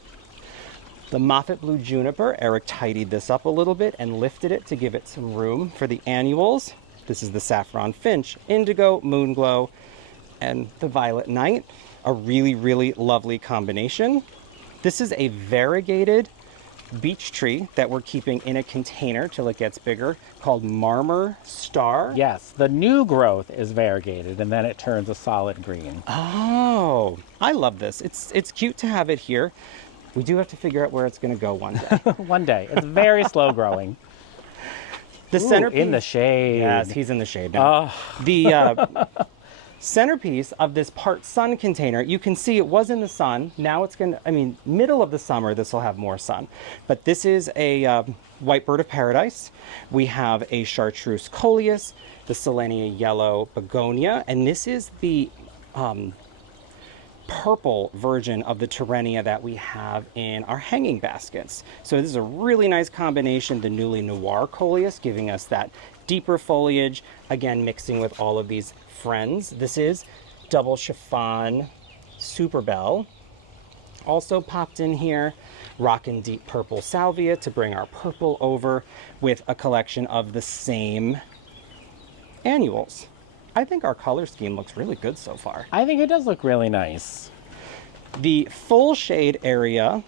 The Moffat Blue Juniper, Eric tidied this up a little bit and lifted it to give it some room for the annuals. This is the Saffron Finch, Indigo, Moonglow, and the Violet Night. A really, really lovely combination. This is a variegated beech tree that we're keeping in a container till it gets bigger, called Marmor Star. Yes, the new growth is variegated and then it turns a solid green. Oh, I love this. It's cute to have it here. We do have to figure out where it's going to go one day. One day. It's very slow growing. The centerpiece in the shade. Yes, he's in the shade now. Oh. The centerpiece of this part sun container, you can see it was in the sun. Now it's going to, middle of the summer, this will have more sun. But this is a white bird of paradise. We have a chartreuse coleus, the selenia yellow begonia, and this is the purple version of the Terenia that we have in our hanging baskets. So this is a really nice combination. The newly noir coleus giving us that deeper foliage, again, mixing with all of these friends. This is double chiffon Super Bell. Also popped in here, rockin' deep purple salvia to bring our purple over with a collection of the same annuals. I think our color scheme looks really good so far. I think it does look really nice. The full shade area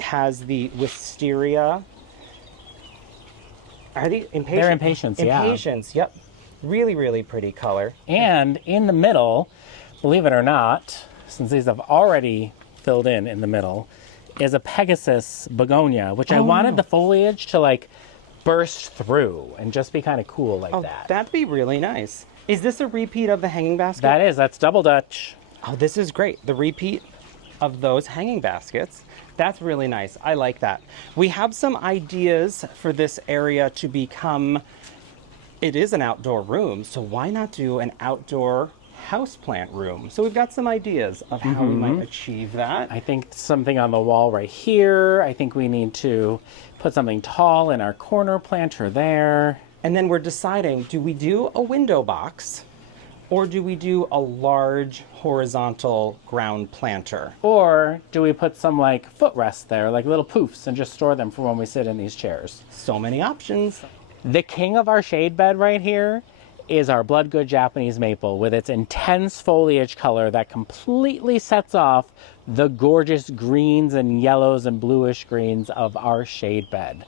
has the wisteria. Are they impatiens? They're impatiens, yeah. Impatiens, yep. Really, really pretty color. And in the middle, believe it or not, since these have already filled in the middle, is a Pegasus begonia, which I wanted the foliage to like burst through and just be kind of cool like that. That'd be really nice. Is this a repeat of the hanging basket? That's double Dutch. Oh, this is great. The repeat of those hanging baskets. That's really nice. I like that. We have some ideas for this area to become, it is an outdoor room, so why not do an outdoor houseplant room? So we've got some ideas of how we might achieve that. I think something on the wall right here. I think we need to put something tall in our corner planter there. And then we're deciding, do we do a window box or do we do a large horizontal ground planter? Or do we put some like footrests there, like little poofs, and just store them for when we sit in these chairs? So many options. The king of our shade bed right here is our Bloodgood Japanese maple with its intense foliage color that completely sets off the gorgeous greens and yellows and bluish greens of our shade bed.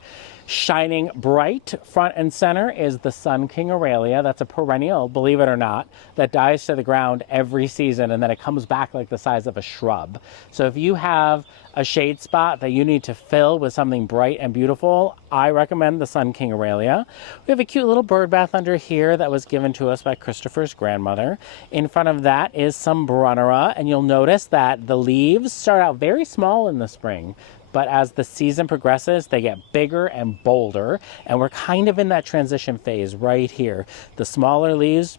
Shining bright front and center is the Sun King Aurelia. That's a perennial, believe it or not, that dies to the ground every season and then it comes back like the size of a shrub. So if you have a shade spot that you need to fill with something bright and beautiful, I recommend the Sun King Aurelia. We have a cute little bird bath under here that was given to us by Christopher's grandmother. In front of that is some Brunnera, and you'll notice that the leaves start out very small in the spring, but as the season progresses, they get bigger and bolder, and we're kind of in that transition phase right here. The smaller leaves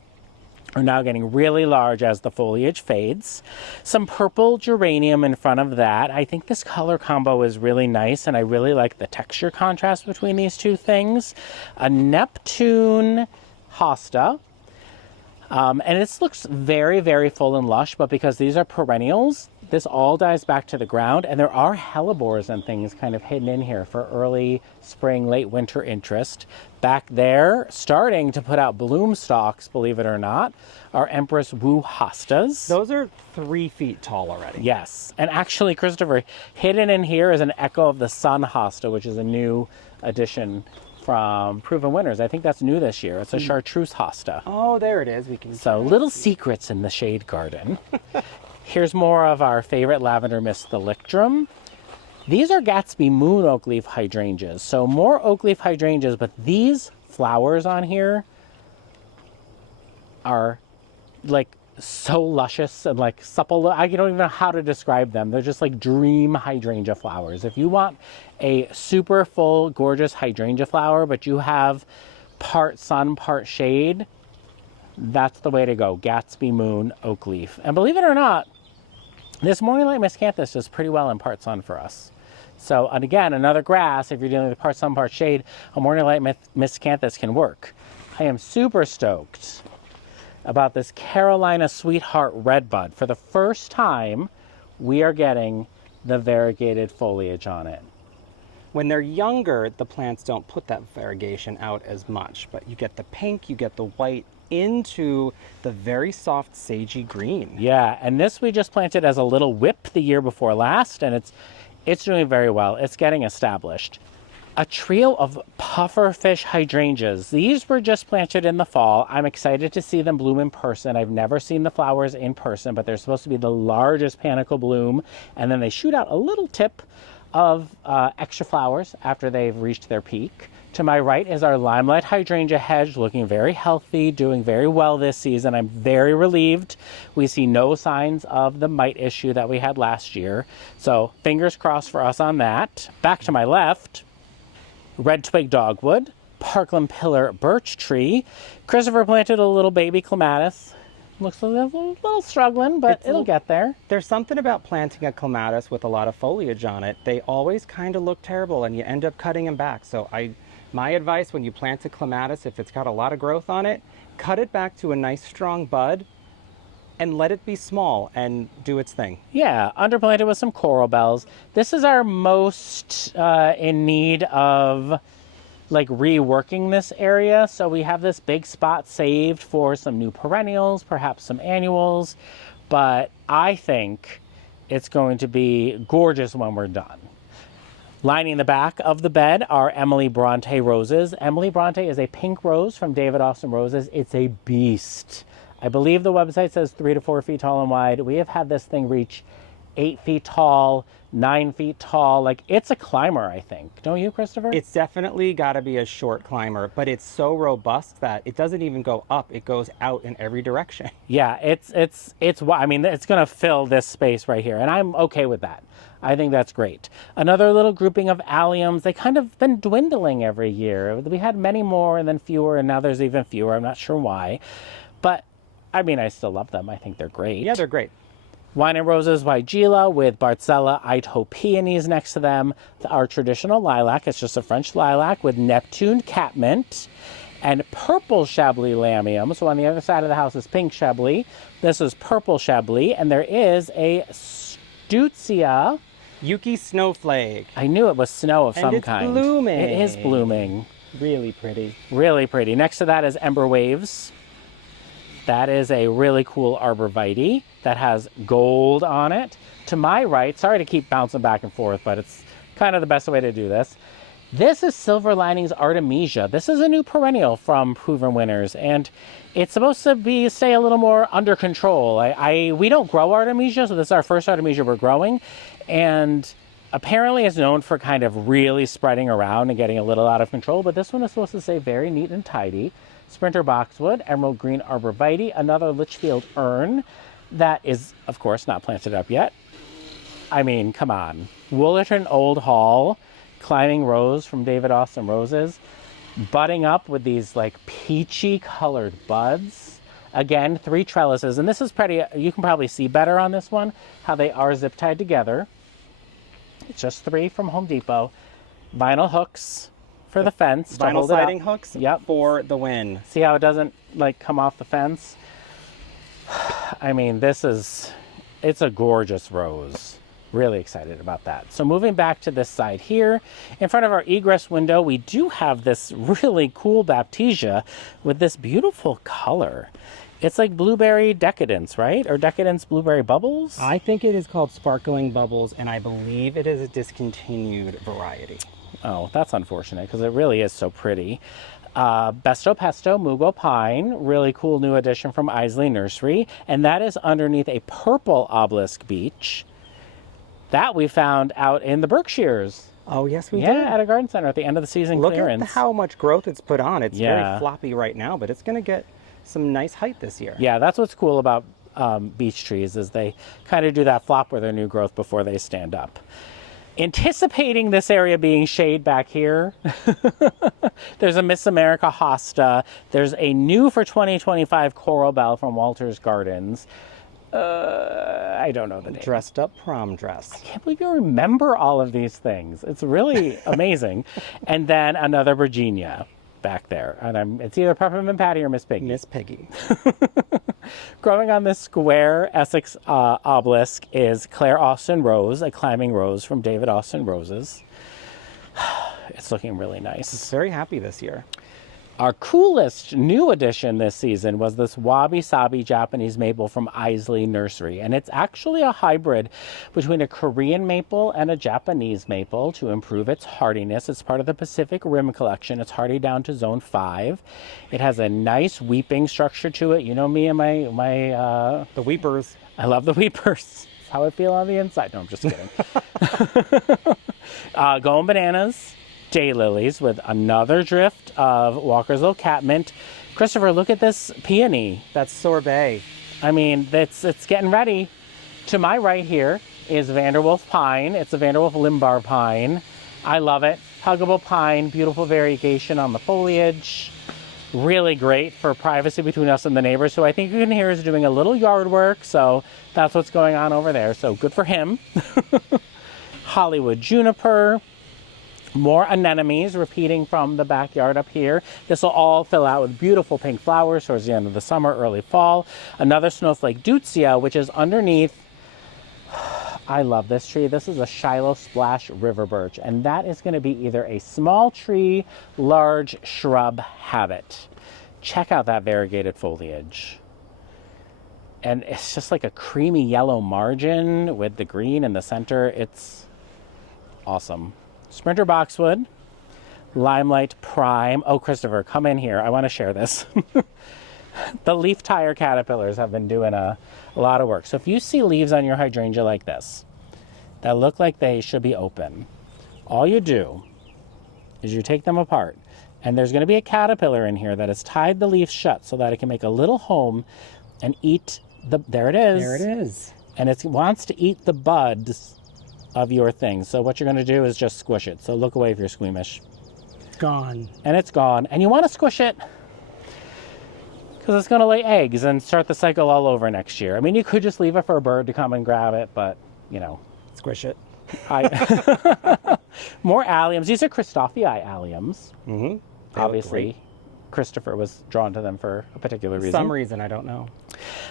are now getting really large as the foliage fades. Some purple geranium in front of that. I think this color combo is really nice, and I really like the texture contrast between these two things. A Neptune hosta. And this looks very, very full and lush, but because these are perennials, this all dies back to the ground, and there are hellebores and things kind of hidden in here for early spring, late winter interest. Back there, starting to put out bloom stalks, believe it or not, are Empress Wu hostas. Those are 3 feet tall already. Yes, and actually, Christopher, hidden in here is an echo of the Sun hosta, which is a new addition from Proven Winners. I think that's new this year. It's a chartreuse hosta. Oh, there it is. We can. So little secrets in the shade garden. Here's more of our favorite lavender mist, the Lictrum. These are Gatsby moon oak leaf hydrangeas. So more oak leaf hydrangeas, but these flowers on here are like so luscious and like supple. I don't even know how to describe them. They're just like dream hydrangea flowers. If you want a super full, gorgeous hydrangea flower, but you have part sun, part shade, that's the way to go. Gatsby moon oak leaf. And believe it or not, this morning light miscanthus does pretty well in part sun for us. So, and again, another grass, if you're dealing with part sun, part shade, a morning light miscanthus can work. I am super stoked about this Carolina Sweetheart redbud. For the first time, we are getting the variegated foliage on it. When they're younger, the plants don't put that variegation out as much, but you get the pink, you get the white into the very soft sagey green. Yeah, and this we just planted as a little whip the year before last, and it's doing very well. It's getting established. A trio of pufferfish hydrangeas. These were just planted in the fall. I'm excited to see them bloom in person. I've never seen the flowers in person, but they're supposed to be the largest panicle bloom, and then they shoot out a little tip of extra flowers after they've reached their peak. To my right is our limelight hydrangea hedge, looking very healthy, doing very well this season. I'm very relieved. We see no signs of the mite issue that we had last year. So fingers crossed for us on that. Back to my left, red twig dogwood, Parkland pillar birch tree. Christopher planted a little baby clematis. Looks a little struggling, but it'll get there. There's something about planting a clematis with a lot of foliage on it. They always kind of look terrible, and you end up cutting them back. So I My advice when you plant a clematis, if it's got a lot of growth on it, cut it back to a nice strong bud and let it be small and do its thing. Yeah, underplanted with some coral bells. This is our most in need of like reworking this area. So we have this big spot saved for some new perennials, perhaps some annuals, but I think it's going to be gorgeous when we're done. Lining the back of the bed are Emily Bronte roses. Emily Bronte is a pink rose from David Austin Roses. It's a beast. I believe the website says 3 to 4 feet tall and wide. We have had this thing reach 8 feet tall, 9 feet tall. Like, it's a climber, I think. Don't you, Christopher? It's definitely got to be a short climber, but it's so robust that it doesn't even go up. It goes out in every direction. Yeah, I mean, it's going to fill this space right here, and I'm okay with that. I think that's great. Another little grouping of alliums. They kind of been dwindling every year. We had many more and then fewer, and now there's even fewer. I'm not sure why. But, I mean, I still love them. I think they're great. Yeah, they're great. Wine and Roses Weigela with Barcella Ito peonies next to them. Our traditional lilac. It's just a French lilac with Neptune catmint and purple Chablis lamium. So on the other side of the house is pink Chablis. This is purple Chablis. And there is a Stutsia. Yuki snowflake. I knew it was snow of some kind. And it's blooming. It is blooming. Really pretty. Really pretty. Next to that is Ember Waves. That is a really cool arborvitae that has gold on it. To my right, sorry to keep bouncing back and forth, but it's kind of the best way to do this. This is Silver Linings Artemisia. This is a new perennial from Proven Winners, and it's supposed to stay a little more under control. We don't grow Artemisia, so this is our first Artemisia we're growing, and apparently it's known for kind of really spreading around and getting a little out of control, but this one is supposed to stay very neat and tidy. Sprinter Boxwood, Emerald Green Arborvitae, another Litchfield Ern that is, of course, not planted up yet. I mean, come on. Woollerton Old Hall, Climbing Rose from David Austin Roses, budding up with these like peachy colored buds. Again, 3 trellises, and this is pretty, you can probably see better on this one, how they are zip tied together. It's just 3 from Home Depot. Vinyl hooks for the fence. Vinyl siding hooks Yep. for the win. See how it doesn't like come off the fence? I mean, it's a gorgeous rose. Really excited about that. So moving back to this side here, in front of our egress window, we do have this really cool Baptisia with this beautiful color. It's like blueberry decadence, right? Or decadence blueberry bubbles? I think it is called Sparkling Bubbles, and I believe it is a discontinued variety. Oh, that's unfortunate because it really is so pretty. Besto Pesto Mugo Pine, really cool new addition from Isley Nursery. And that is underneath a purple obelisk beech that we found out in the Berkshires. Oh, yes, we did. Yeah, at a garden center at the end of the season clearance. Look at how much growth it's put on. It's Yeah. very floppy right now, but it's going to get some nice height this year. Yeah, that's what's cool about beech trees is they kind of do that flop with their new growth before they stand up. Anticipating this area being shade back here, there's a Miss America hosta. There's a new for 2025 Coral Bell from Walter's Gardens. I don't know the name. Dressed up prom dress. I can't believe you remember all of these things. It's really amazing. And then another Virginia back there. And it's either Peppermint Patty or Miss Piggy. Miss Piggy. Growing on this square Essex obelisk is Claire Austin Rose, a climbing rose from David Austin Roses. It's looking really nice. Very happy this year. Our coolest new addition this season was this Wabi Sabi Japanese maple from Isley Nursery. And it's actually a hybrid between a Korean maple and a Japanese maple to improve its hardiness. It's part of the Pacific Rim collection. It's hardy down to zone 5. It has a nice weeping structure to it. You know me and my The weepers. I love the weepers. That's how I feel on the inside. No, I'm just kidding. Going bananas. Daylilies with another drift of Walker's Little Catmint. Christopher, look at this peony. That's sorbet. I mean, it's getting ready. To my right here is Vanderwolf Pine. It's a Vanderwolf Limbar Pine. I love it. Huggable pine, beautiful variegation on the foliage. Really great for privacy between us and the neighbors, who I think you can hear is doing a little yard work, so that's what's going on over there. So good for him. Hollywood Juniper. More anemones repeating from the backyard up here. This will all fill out with beautiful pink flowers towards the end of the summer, early fall. Another snowflake deutzia, which is underneath. I love this tree. This is a Shiloh Splash River Birch, and that is going to be either a small tree, large shrub habit. Check out that variegated foliage. And it's just like a creamy yellow margin with the green in the center. It's awesome. Sprinter boxwood, limelight prime. Oh, Christopher, come in here. I want to share this. The leaf tire caterpillars have been doing a lot of work. So if you see leaves on your hydrangea like this, that look like they should be open, all you do is you take them apart, and there's going to be a caterpillar in here that has tied the leaf shut so that it can make a little home and eat the, there it is. There it is. And it wants to eat the buds of your thing. So what you're going to do is just squish it. So look away if you're squeamish. It's gone. And it's gone. And you want to squish it because it's going to lay eggs and start the cycle all over next year. I mean, you could just leave it for a bird to come and grab it, but, you know. Squish it. More alliums. These are Christophii alliums. Mm-hmm. Obviously, Christopher was drawn to them for a particular reason. Some reason, I don't know.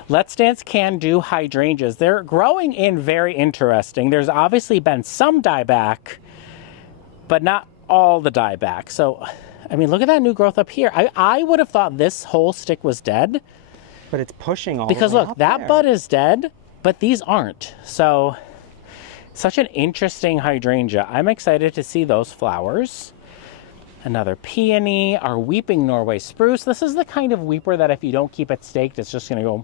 Let's Dance Can Do hydrangeas. They're growing in very interesting. There's obviously been some dieback, but not all the dieback. So, I mean, look at that new growth up here. I would have thought this whole stick was dead. But it's pushing all Because the way look, up that there. bud is dead, but these aren't. So, such an interesting hydrangea. I'm excited to see those flowers. Another peony, our weeping Norway spruce. This is the kind of weeper that if you don't keep it staked, it's just going to go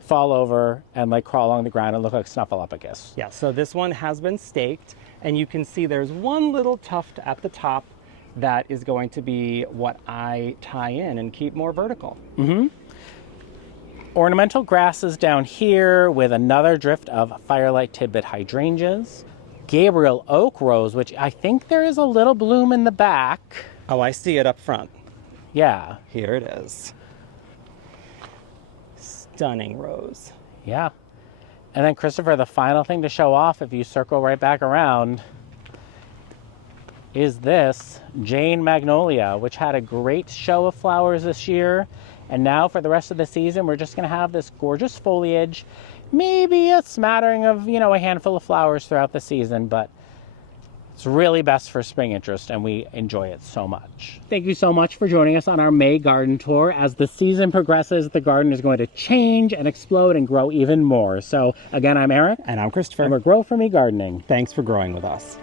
fall over and like crawl along the ground and look like Snuffleupagus. Yeah, so this one has been staked, and you can see there's one little tuft at the top that is going to be what I tie in and keep more vertical. Mm-hmm. Ornamental grasses down here with another drift of firelight tidbit hydrangeas. Gabriel oak rose, which I think there is a little bloom in the back. Oh, I see it up front. Yeah. Here it is. Stunning rose. Yeah. And then Christopher, the final thing to show off, if you circle right back around, is this Jane Magnolia, which had a great show of flowers this year. And now for the rest of the season, we're just going to have this gorgeous foliage. Maybe a smattering of, you know, a handful of flowers throughout the season, but it's really best for spring interest, and we enjoy it so much. Thank you so much for joining us on our May garden tour. As the season progresses, the garden is going to change and explode and grow even more. So again, I'm Eric. And I'm Christopher. And we're Grow For Me Gardening. Thanks for growing with us.